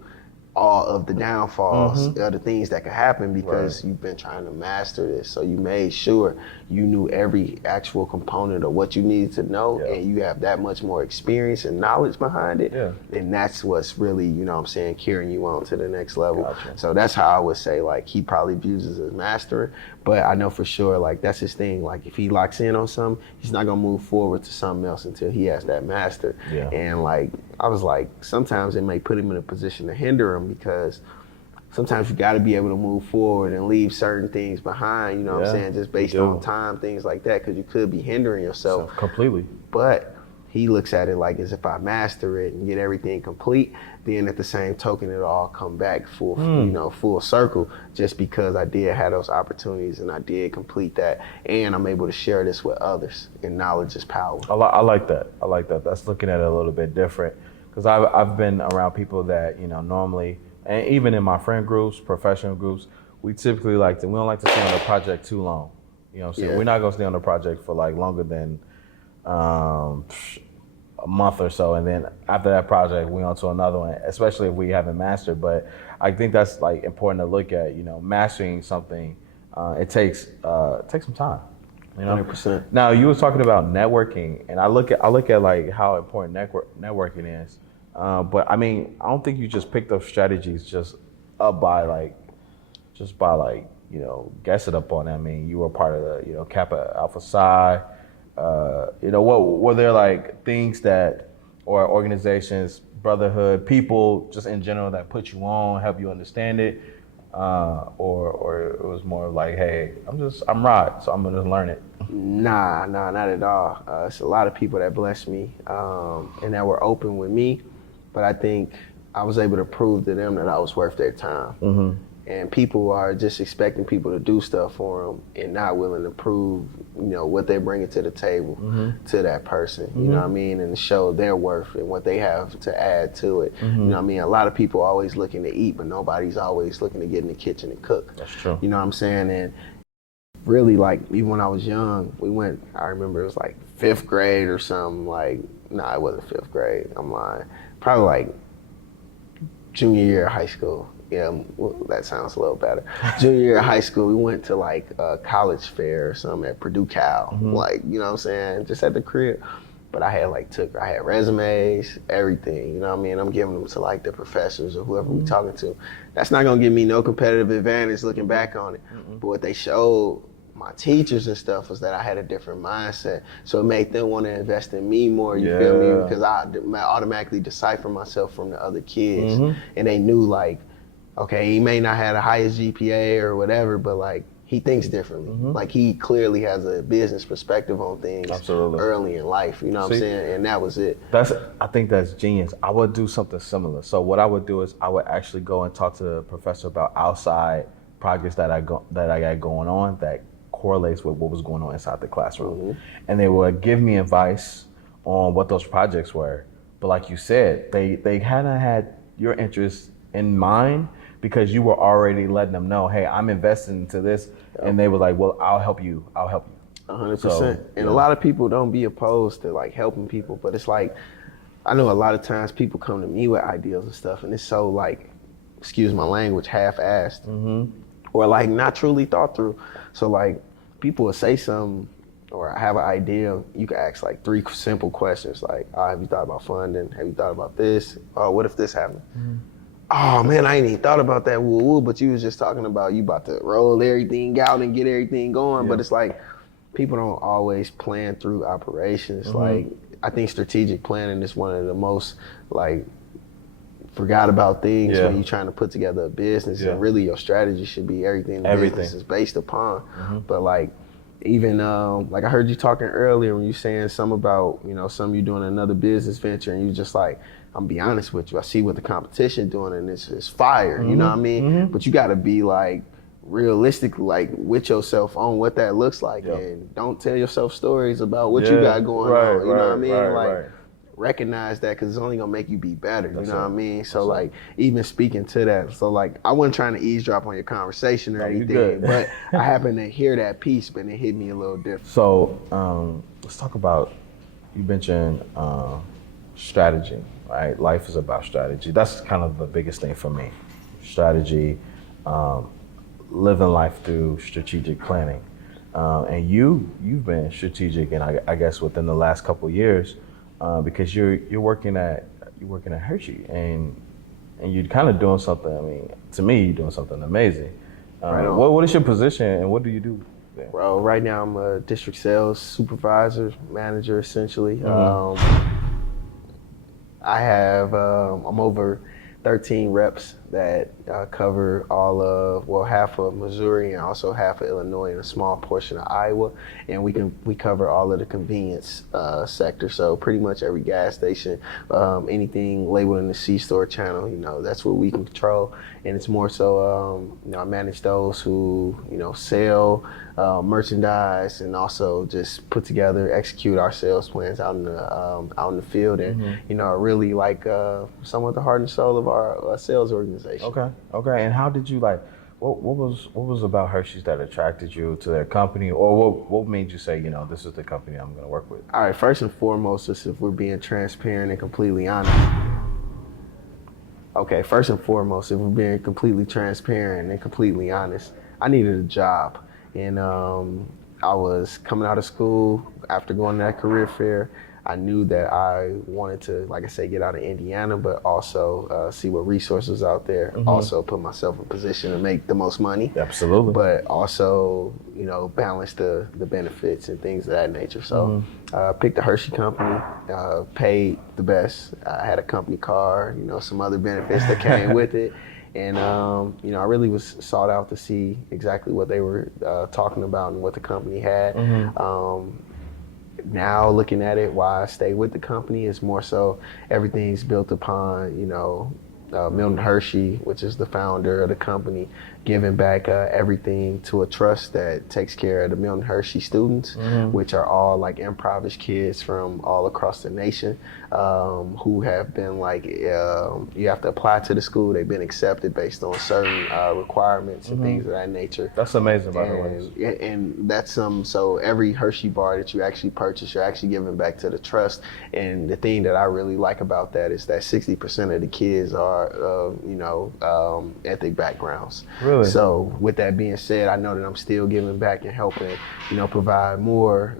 all of the downfalls of the things that could happen, because you've been trying to master this. So you made sure you knew every actual component of what you needed to know, and you have that much more experience and knowledge behind it. And that's what's really, you know what I'm saying, carrying you on to the next level. So that's how I would say like he probably views it as mastering. But I know for sure like that's his thing. Like if he locks in on something, he's not gonna move forward to something else until he has that master. And like I was like, sometimes it may put him in a position to hinder him, because sometimes you got to be able to move forward and leave certain things behind, you know what I'm saying, just based on time, things like that, because you could be hindering yourself. Completely. But he looks at it like as if I master it and get everything complete, then at the same token, it'll all come back full, you know, full circle, just because I did have those opportunities and I did complete that, and I'm able to share this with others, and knowledge is power. I like that. I like that. That's looking at it a little bit different, because I've been around people that, you know, normally, and even in my friend groups, professional groups, we typically we don't like to stay on the project too long. You know what I'm saying? We're not gonna stay on the project for like longer than a month or so, and then after that project we on to another one, especially if we haven't mastered. But I think that's like important to look at, you know, mastering something. It takes some time. You know, 100%. now you was talking about networking, and I look at like how important networking is. But I mean, I don't think you just picked up strategies up by like guessing up on it. I mean, you were part of the Kappa Alpha Psi. What were there like things that or organizations, brotherhood, people just in general that put you on, help you understand it, or it was more like, hey, I'm Rod, so I'm gonna learn it. Nah, not at all. It's a lot of people that blessed me and that were open with me, but I think I was able to prove to them that I was worth their time. Mm-hmm. And people are just expecting people to do stuff for them and not willing to prove, what they're bringing to the table to that person, you know what I mean? And show their worth and what they have to add to it. You know what I mean? A lot of people are always looking to eat, but nobody's always looking to get in the kitchen and cook. That's true. You know what I'm saying? And really, like, even when I was young, I remember it was like 5th grade or something, nah, it wasn't 5th grade, I'm lying. Probably like junior year of high school. Yeah, well, that sounds a little better. Junior year of high school, we went to like a college fair or something at Purdue Cal. Like, you know what I'm saying? Just at the crib. But I had resumes, everything, you know what I mean? I'm giving them to like the professors or whoever we talking to. That's not gonna give me no competitive advantage looking back on it. But what they showed my teachers and stuff was that I had a different mindset. So it made them want to invest in me more, you feel me? Because I automatically decipher myself from the other kids. And they knew like, okay, he may not have the highest GPA or whatever, but like he thinks differently. Like he clearly has a business perspective on things early in life, you know what I'm saying? And that was it. I think that's genius. I would do something similar. So what I would do is I would actually go and talk to the professor about outside projects that I got going on that correlates with what was going on inside the classroom. And they would give me advice on what those projects were. But like you said, they kind of had your interest in mind, because you were already letting them know, hey, I'm investing into this. And they were like, well, I'll help you. 100%. And a lot of people don't be opposed to like helping people, but it's like, I know a lot of times people come to me with ideas and stuff, and it's so like, excuse my language, half-assed, or like not truly thought through. So like, people will say something, or I have an idea, you can ask like 3 simple questions, like, have you thought about funding? Have you thought about this? What if this happened? Oh man, I ain't even thought about that, woo-woo, but you was just talking about you about to roll everything out and get everything going. But it's like, people don't always plan through operations. Like, I think strategic planning is one of the most like forgot about things when you're trying to put together a business. And really your strategy should be everything the business is based upon. But like, even like I heard you talking earlier when you saying something about, some you doing another business venture, and you just like, I'm be honest with you, I see what the competition doing, and it's fire, you know what I mean? But you gotta be like realistic, like with yourself on what that looks like, and don't tell yourself stories about what you got going on, you know what I mean? Recognize that, because it's only gonna make you be better, you know what I mean? So like, even speaking to that, so like, I wasn't trying to eavesdrop on your conversation or anything, but I happened to hear that piece, but it hit me a little different. So let's talk about, you mentioned strategy, right? Life is about strategy. That's kind of the biggest thing for me. Strategy, living life through strategic planning. And you've been strategic, and I guess within the last couple of years, because you're working at Hershey, and you're kind of doing something. I mean, to me, you're doing something amazing. What is your position, and what do you do there? Bro, right now I'm a district sales supervisor, manager, essentially. I'm over 13 reps that cover half of Missouri and also half of Illinois and a small portion of Iowa, and we cover all of the convenience sector. So pretty much every gas station, anything labeled in the C-store channel, that's what we can control. And it's more so, I manage those who, sell merchandise, and also just put together, execute our sales plans out in the field, and really like somewhat the heart and soul of our sales organization. Okay. And how did you like? What was about Hershey's that attracted you to their company, or what made you say, this is the company I'm going to work with? All right. First and foremost, just if we're being transparent and completely honest. Okay. First and foremost, if we're being completely transparent and completely honest, I needed a job, and I was coming out of school after going to that career fair. I knew that I wanted to, like I say, get out of Indiana, but also see what resources out there. Also put myself in position to make the most money. Absolutely. But also, balance the benefits and things of that nature. So picked the Hershey company, paid the best. I had a company car, some other benefits that came with it. And, I really was sought out to see exactly what they were talking about and what the company had. Now looking at it, why I stay with the company is more so everything's built upon, Milton Hershey, which is the founder of the company, giving back everything to a trust that takes care of the Milton Hershey students, which are all like impoverished kids from all across the nation, who have been you have to apply to the school. They've been accepted based on certain requirements and things of that nature. That's amazing, by the way. And that's so every Hershey bar that you actually purchase, you're actually giving back to the trust. And the thing that I really like about that is that 60% of the kids are ethnic backgrounds. Really? So with that being said, I know that I'm still giving back and helping, provide more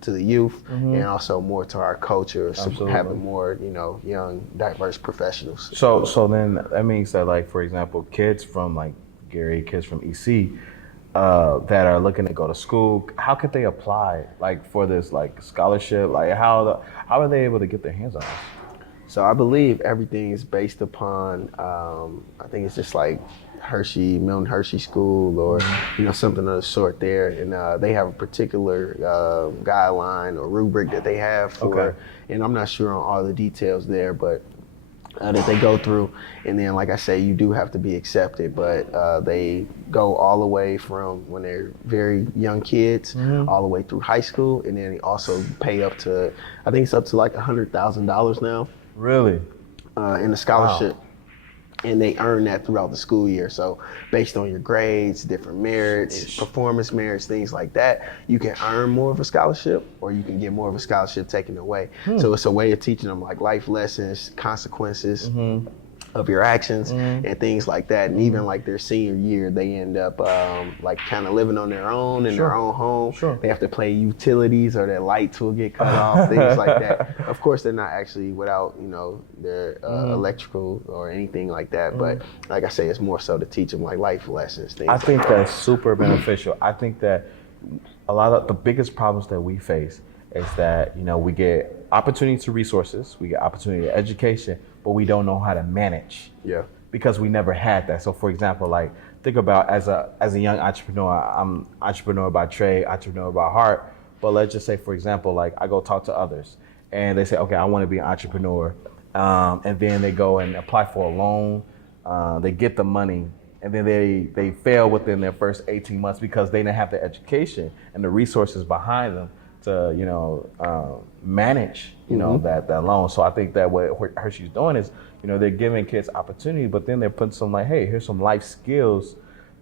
to the youth and also more to our culture, having more, young, diverse professionals. So then that means that, like, for example, kids from like Gary, kids from EC that are looking to go to school, how could they apply like for this like scholarship? Like how are they able to get their hands on this? So I believe everything is based upon, I think it's just like Milton Hershey School or, something of the sort there. And they have a particular guideline or rubric that they have for, and I'm not sure on all the details there, but that they go through. And then, like I say, you do have to be accepted, but they go all the way from when they're very young kids all the way through high school. And then they also pay up to, I think it's up to like $100,000 now. Really? In a scholarship. Wow. And they earn that throughout the school year. So based on your grades, different merits, performance merits, things like that, you can earn more of a scholarship or you can get more of a scholarship taken away. So it's a way of teaching them like life lessons, consequences of your actions and things like that. And even like their senior year, they end up like kind of living on their own in their own home. They have to pay utilities or their lights will get cut off, things like that. Of course, they're not actually without, their electrical or anything like that. But like I say, it's more so to teach them like life lessons, things I think that's super beneficial. I think that a lot of the biggest problems that we face is that, we get opportunity to resources, we get opportunity to education, but we don't know how to manage. Yeah. Because we never had that. So for example, like think about as a young entrepreneur, I'm entrepreneur by trade, entrepreneur by heart. But let's just say, for example, like I go talk to others and they say, okay, I want to be an entrepreneur. And then they go and apply for a loan. They get the money and then they fail within their first 18 months because they didn't have the education and the resources behind them to manage that loan. So I think that what Hershey's doing is they're giving kids opportunity, but then they're putting some like, hey, here's some life skills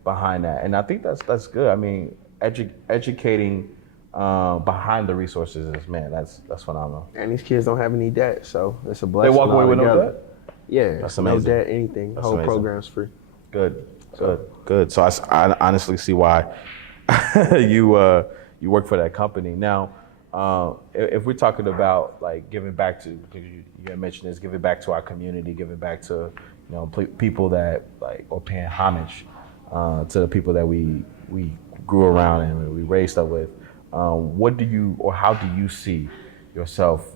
behind that, and I think that's good. I mean, educating behind the resources is, man, that's phenomenal. And these kids don't have any debt, so it's a blessing. They walk away with no debt. Yeah, that's amazing. No debt, anything. The whole program's free. Good. So I honestly see why you work for that company. Now, if we're talking about like giving back to, you mentioned this, giving back to our community, giving back to people that like, or paying homage to the people that we grew around and we raised up with. What do you, or how do you see yourself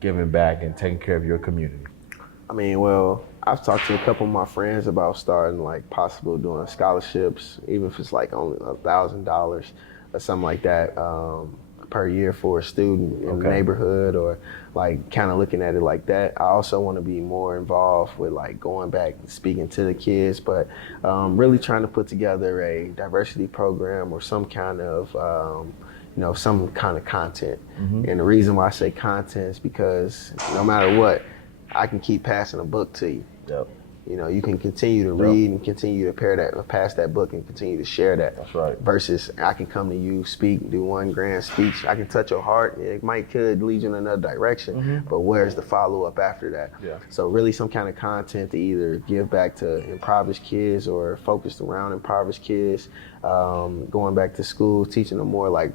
giving back and taking care of your community? I mean, well, I've talked to a couple of my friends about starting like possible doing scholarships, even if it's like only $1,000 or something like that per year for a student in the neighborhood, or like kind of looking at it like that. I also want to be more involved with like going back and speaking to the kids, but really trying to put together a diversity program or some kind of some kind of content. And the reason why I say content is because no matter what, I can keep passing a book to you. you can continue to read and continue to pass that book and continue to share that. That's right. Versus I can come to you, speak, do one grand speech. I can touch your heart. It could lead you in another direction, but where's the follow up after that? Yeah. So really some kind of content to either give back to impoverished kids or focused around impoverished kids, going back to school, teaching them more like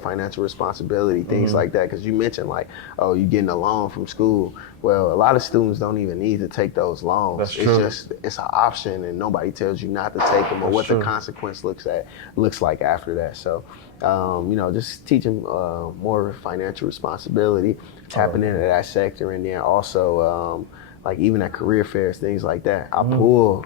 financial responsibility, things like that. Because you mentioned like, oh, you're getting a loan from school. Well, a lot of students don't even need to take those loans. That's true. It's an option, and nobody tells you not to take them or what the consequence looks like after that. So, just teaching more financial responsibility, tapping into that sector, and then also like even at career fairs, things like that. I pull,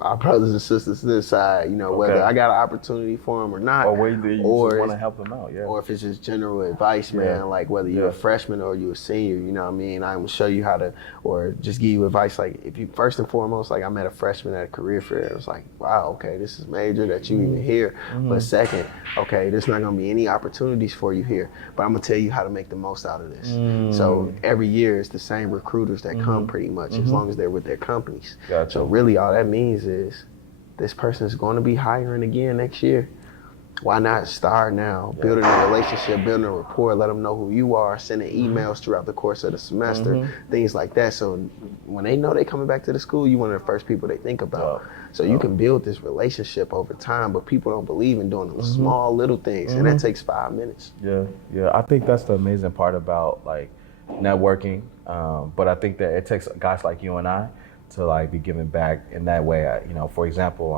our brothers and sisters to this side, whether I got an opportunity for them or not. Or whether you want to help them out, Or if it's just general advice, man, like whether you're a freshman or you're a senior, you know what I mean? I'm gonna show you how to, or just give you advice. Like if you, first and foremost, like I met a freshman at a career fair. It was like, wow, okay, this is major that you even here. But second, okay, there's not gonna be any opportunities for you here, but I'm gonna tell you how to make the most out of this. So every year it's the same recruiters that come pretty much, as long as they're with their companies. Gotcha. So really all that means is this person is going to be hiring again next year. Why not start now, building a relationship, building a rapport, let them know who you are, sending emails throughout the course of the semester, things like that. So when they know they're coming back to the school, you're one of the first people they think about. So you can build this relationship over time, but people don't believe in doing those small little things, and that takes 5 minutes. Yeah. I think that's the amazing part about like networking. But I think that it takes guys like you and I to like be giving back in that way. For example,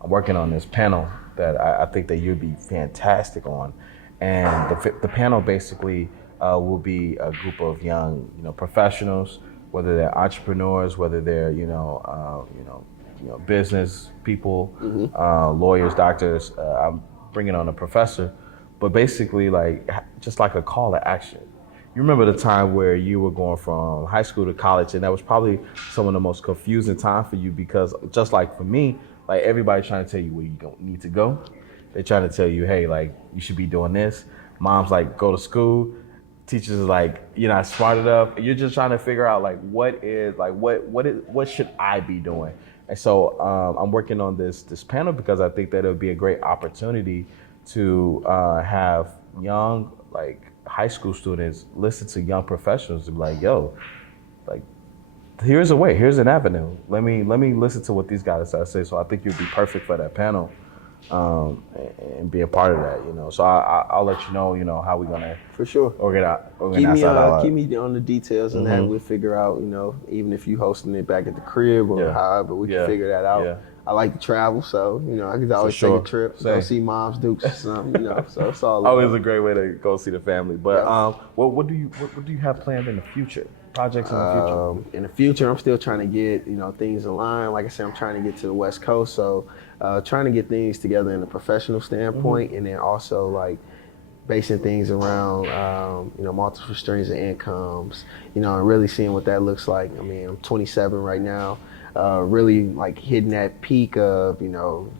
I'm working on this panel that I think that you'd be fantastic on, and the panel basically will be a group of young, professionals, whether they're entrepreneurs, whether they're business people, lawyers, doctors. I'm bringing on a professor, but basically like just like a call to action. You remember the time where you were going from high school to college, and that was probably some of the most confusing time for you, because just like for me, like everybody's trying to tell you where you need to go. They're trying to tell you, hey, like you should be doing this. Mom's like, go to school. Teachers is like, you're not smart enough. You're just trying to figure out like what should I be doing? And so I'm working on this panel because I think that it would be a great opportunity to have young like high school students listen to young professionals and be like, yo, like here's a way, here's an avenue. Let me listen to what these guys have to say. So I think you'd be perfect for that panel, and be a part of that, So I'll let you know, how we're gonna for sure organize keep me on the details, and that we'll figure out, even if you hosting it back at the crib or however, we can figure that out. Yeah. I like to travel, so I could always take a trip, go see Mom's Dukes or something, So it's all. Always a great way to go see the family. But what do you have planned in the future? Projects in the future? In the future, I'm still trying to get things aligned. Like I said, I'm trying to get to the West Coast, so trying to get things together in a professional standpoint, and then also like basing things around multiple streams of incomes, and really seeing what that looks like. I mean, I'm 27 right now. Really like hitting that peak of,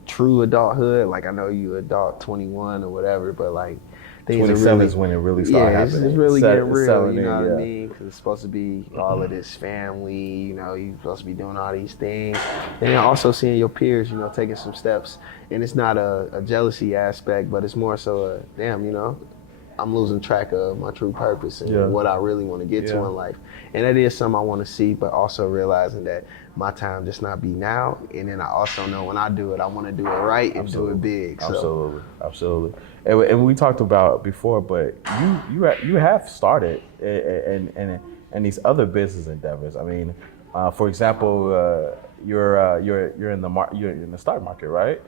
true adulthood. Like I know you adult 21 or whatever, but like things 27 are really, is when it really starts happening. It's really getting real, you know what I mean? Because it's supposed to be all of this family, you're supposed to be doing all these things. And then also seeing your peers, taking some steps. And it's not a jealousy aspect, but it's more so a, damn, I'm losing track of my true purpose and what I really want to get to in life. And that is something I want to see, but also realizing that my time just not be now. And then I also know when I do it, I want to do it right and do it big. So. Absolutely. And we talked about before, but you have started and these other business endeavors. I mean, for example, you're in the stock market, right?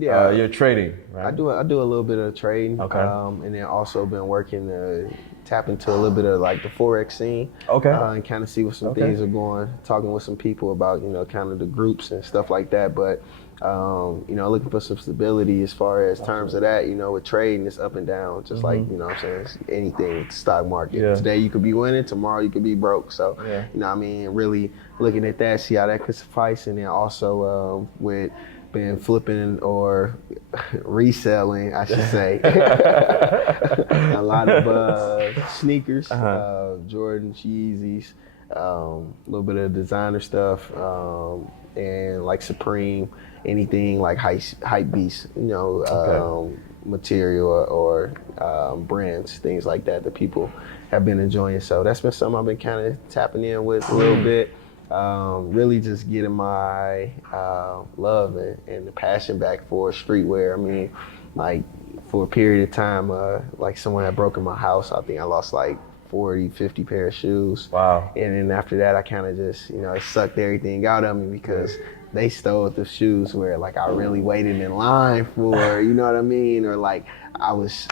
Yeah, you're trading, right? I do a little bit of trading, okay. And then also been working to tap into a little bit of like the Forex scene, okay, and kind of see what some things are going. Talking with some people about kind of the groups and stuff like that. But looking for some stability as far as terms of that. With trading, it's up and down, just like what I'm saying, it's anything with the stock market. Yeah. Today you could be winning, tomorrow you could be broke. So really looking at that, see how that could suffice, and then also with been flipping or reselling, I should say, a lot of sneakers, Jordans, Yeezys, little bit of designer stuff, and like Supreme, anything like hype beast, material or brands, things like that people have been enjoying. So that's been something I've been kind of tapping in with a little bit. Really just getting my love and the passion back for streetwear. I mean, like for a period of time, like someone had broken my house. I think I lost like 40, 50 pair of shoes. Wow. And then after that, I kind of just, it sucked everything out of me because they stole the shoes where like I really waited in line for, you know what I mean? Or like I was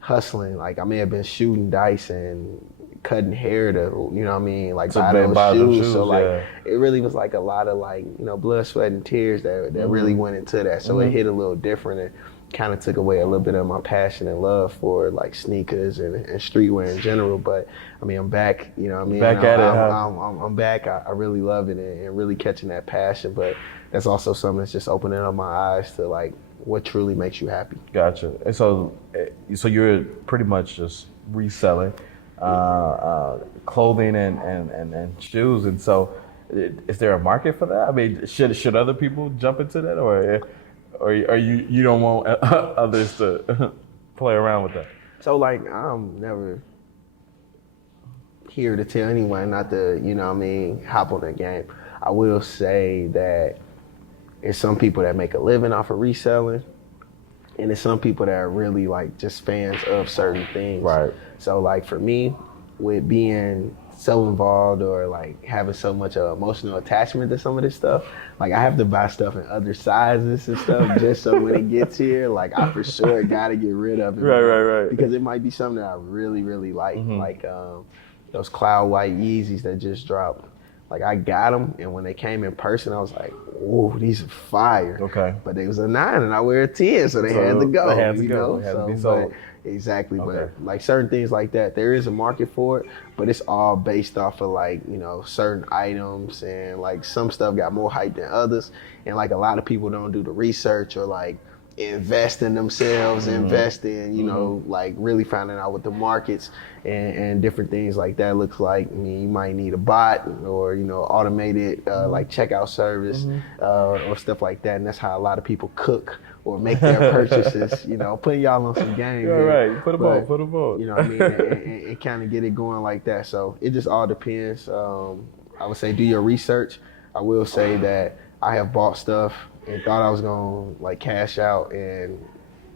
hustling, like I may have been shooting dice and cutting hair to, you know what I mean, like buy those shoes. So like it really was like a lot of like, blood, sweat, and tears that really went into that. So it hit a little different and kind of took away a little bit of my passion and love for like sneakers and streetwear in general. But I mean, I'm back, you know what I mean? Back at it, I'm back. I really love it and really catching that passion. But that's also something that's just opening up my eyes to like what truly makes you happy. Gotcha. And so you're pretty much just reselling clothing and shoes. And so is there a market for that? I mean, should other people jump into that, or you don't want others to play around with that? So like, I'm never here to tell anyone not to, hop on the game. I will say that there's some people that make a living off of reselling, and there's some people that are really like just fans of certain things. Right. So like for me, with being so involved or like having so much emotional attachment to some of this stuff, like I have to buy stuff in other sizes and stuff just so when it gets here, like I for sure gotta get rid of it. Right. Because it might be something that I really, really like. Like those cloud white Yeezys that just dropped. Like I got them, and when they came in person, I was like, "Whoa, these are fire!" Okay. But they was a 9, and I wear a 10, so they had to go. They had to go. It had to be sold. Exactly. Okay. But like certain things like that, there is a market for it, but it's all based off of like certain items, and like some stuff got more hype than others, and like a lot of people don't do the research or like invest in themselves, invest in, like really finding out what the markets and different things like that looks like. I mean, you might need a bot or, automated like checkout service or stuff like that. And that's how a lot of people cook or make their purchases, putting y'all on some game. Yeah, right. Put them on. You know what I mean? and kind of get it going like that. So it just all depends. I would say do your research. I will say that I have bought stuff and thought I was gonna like cash out and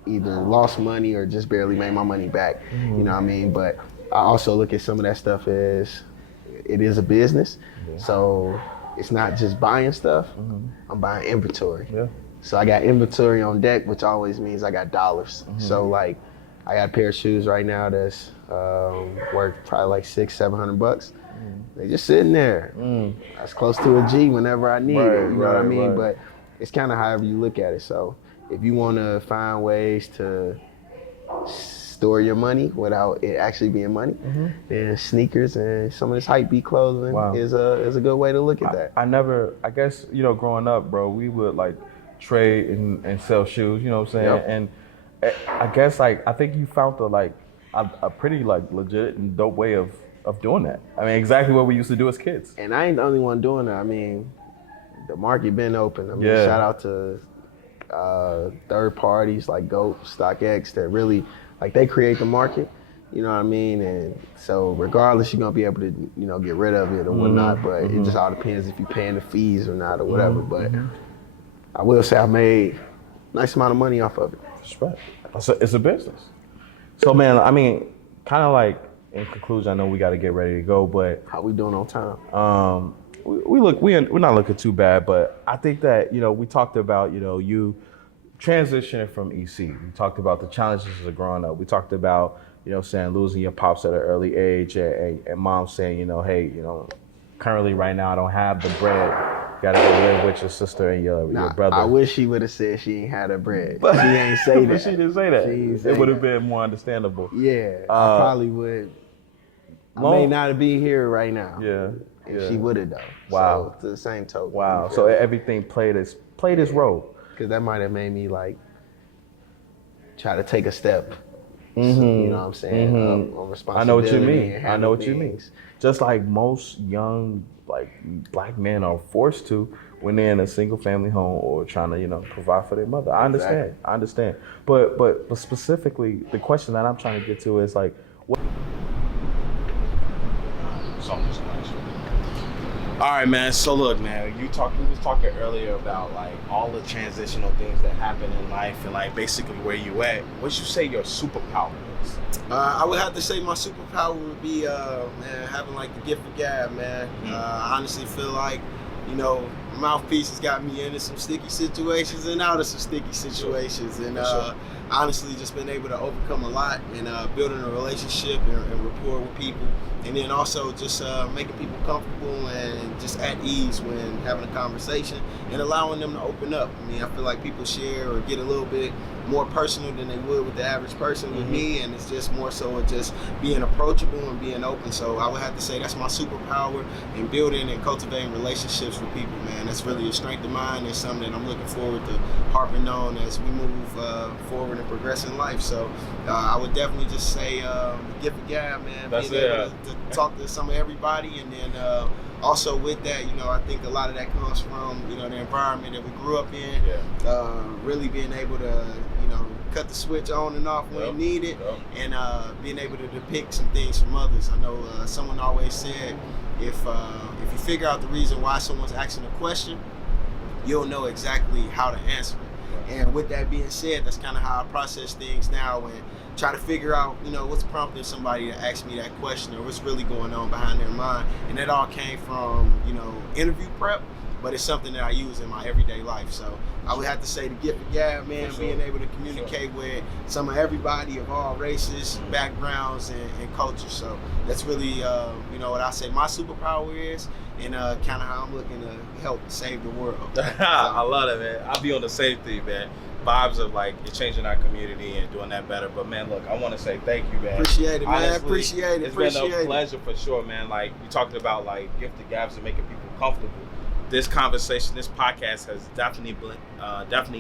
either lost money or just barely made my money back. You know what I mean? But I also look at some of that stuff as it is a business. Yeah. So it's not just buying stuff. I'm buying inventory. Yeah. So I got inventory on deck, which always means I got dollars. So like I got a pair of shoes right now that's worth probably like $600-700. They just sitting there. That's close to a G whenever I need it. You know what I mean? But it's kind of however you look at it. So if you want to find ways to store your money without it actually being money, then sneakers and some of this hype beat clothing is a good way to look at that. I guess, growing up, bro, we would like trade and sell shoes, you know what I'm saying? Yep. And I guess I think you found a pretty like legit and dope way of doing that. I mean, exactly what we used to do as kids. And I ain't the only one doing that. I mean, the market been open. I mean, shout out to third parties like GOAT, StockX that really, like they create the market, you know what I mean? And so regardless, you're gonna be able to, get rid of it or whatnot, but it just all depends if you're paying the fees or not or whatever. But I will say I made a nice amount of money off of it. Respect. It's a business. So man, I mean, kind of like in conclusion, I know we got to get ready to go, but how we doing on time? We're not looking too bad, but I think that, we talked about, you transitioning from EC. We talked about the challenges of growing up. We talked about, saying losing your pops at an early age and mom saying, hey, currently right now I don't have the bread. You gotta go live with your sister and your brother. I wish she would have said she ain't had a bread. But she ain't say that. But she didn't say that. It would have been more understandable. Yeah, I probably would. I may not be here right now. Yeah. And she would have though. Wow. So to the same token. Wow. So everything played its role. Because that might have made me like try to take a step. You know what I'm saying? On responsibility. I know what you mean. just like most young like black men are forced to when they're in a single family home or trying to, provide for their mother. I understand. But specifically, the question that I'm trying to get to is like, what? All right, man. So look, man, we was talking earlier about like all the transitional things that happen in life and like basically where you at. What'd you say your superpower is? I would have to say my superpower would be, man, having like the gift of gab, man. I honestly feel like, mouthpiece has got me into some sticky situations and out of some sticky situations, and honestly just been able to overcome a lot and building a relationship and rapport with people, and then also just making people comfortable and just at ease when having a conversation and allowing them to open up. I mean, I feel like people share or get a little bit more personal than they would with the average person with me, and it's just more so of just being approachable and being open. So I would have to say that's my superpower in building and cultivating relationships with people, man. That's really a strength of mine. It's something that I'm looking forward to harping on as we move forward and progress in life. So I would definitely just say the gift of gab, man. That's being able to talk to some of everybody, and then also with that, I think a lot of that comes from, the environment that we grew up in. Really being able to, cut the switch on and off when needed, and being able to depict some things from others. I know someone always said, if you figure out the reason why someone's asking a question, you'll know exactly how to answer it. And with that being said, that's kind of how I process things now and try to figure out, what's prompting somebody to ask me that question or what's really going on behind their mind. And that all came from, interview prep, but it's something that I use in my everyday life. So I would have to say the gift of gab, man, being able to communicate with some of everybody of all races, backgrounds, and cultures. So that's really, what I say my superpower is, and kind of how I'm looking to help save the world. I love it, man. I'll be on the same thing, man. Vibes of like changing our community and doing that better. But man, look, I want to say thank you, man. Appreciate it, man. Honestly, Appreciate it. It's been a pleasure for sure, man. Like you talked about like gift of gabs and making people comfortable. This conversation, this podcast has definitely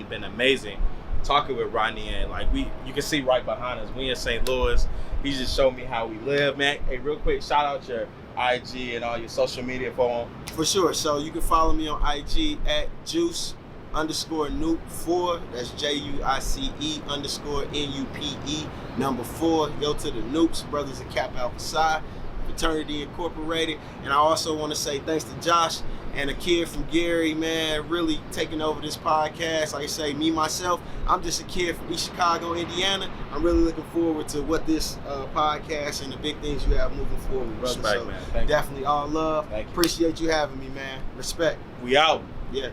been amazing. Talking with Rodney, and like you can see right behind us, we in St. Louis. He just showed me how we live, man. Hey, real quick, shout out your IG and all your social media for him. For sure. So you can follow me on IG at juice_Nupe4. That's JUICE_NUPE 4. Yo to the Nupes, Brothers of Kappa Alpha Psi, Fraternity Incorporated. And I also want to say thanks to Josh and a kid from Gary, man, really taking over this podcast. Like I say, me, myself, I'm just a kid from East Chicago, Indiana. I'm really looking forward to what this podcast and the big things you have moving forward, brother. Respect, so man. Thank definitely you. all love. Thank you. Appreciate you having me, man. Respect. We out. Yeah.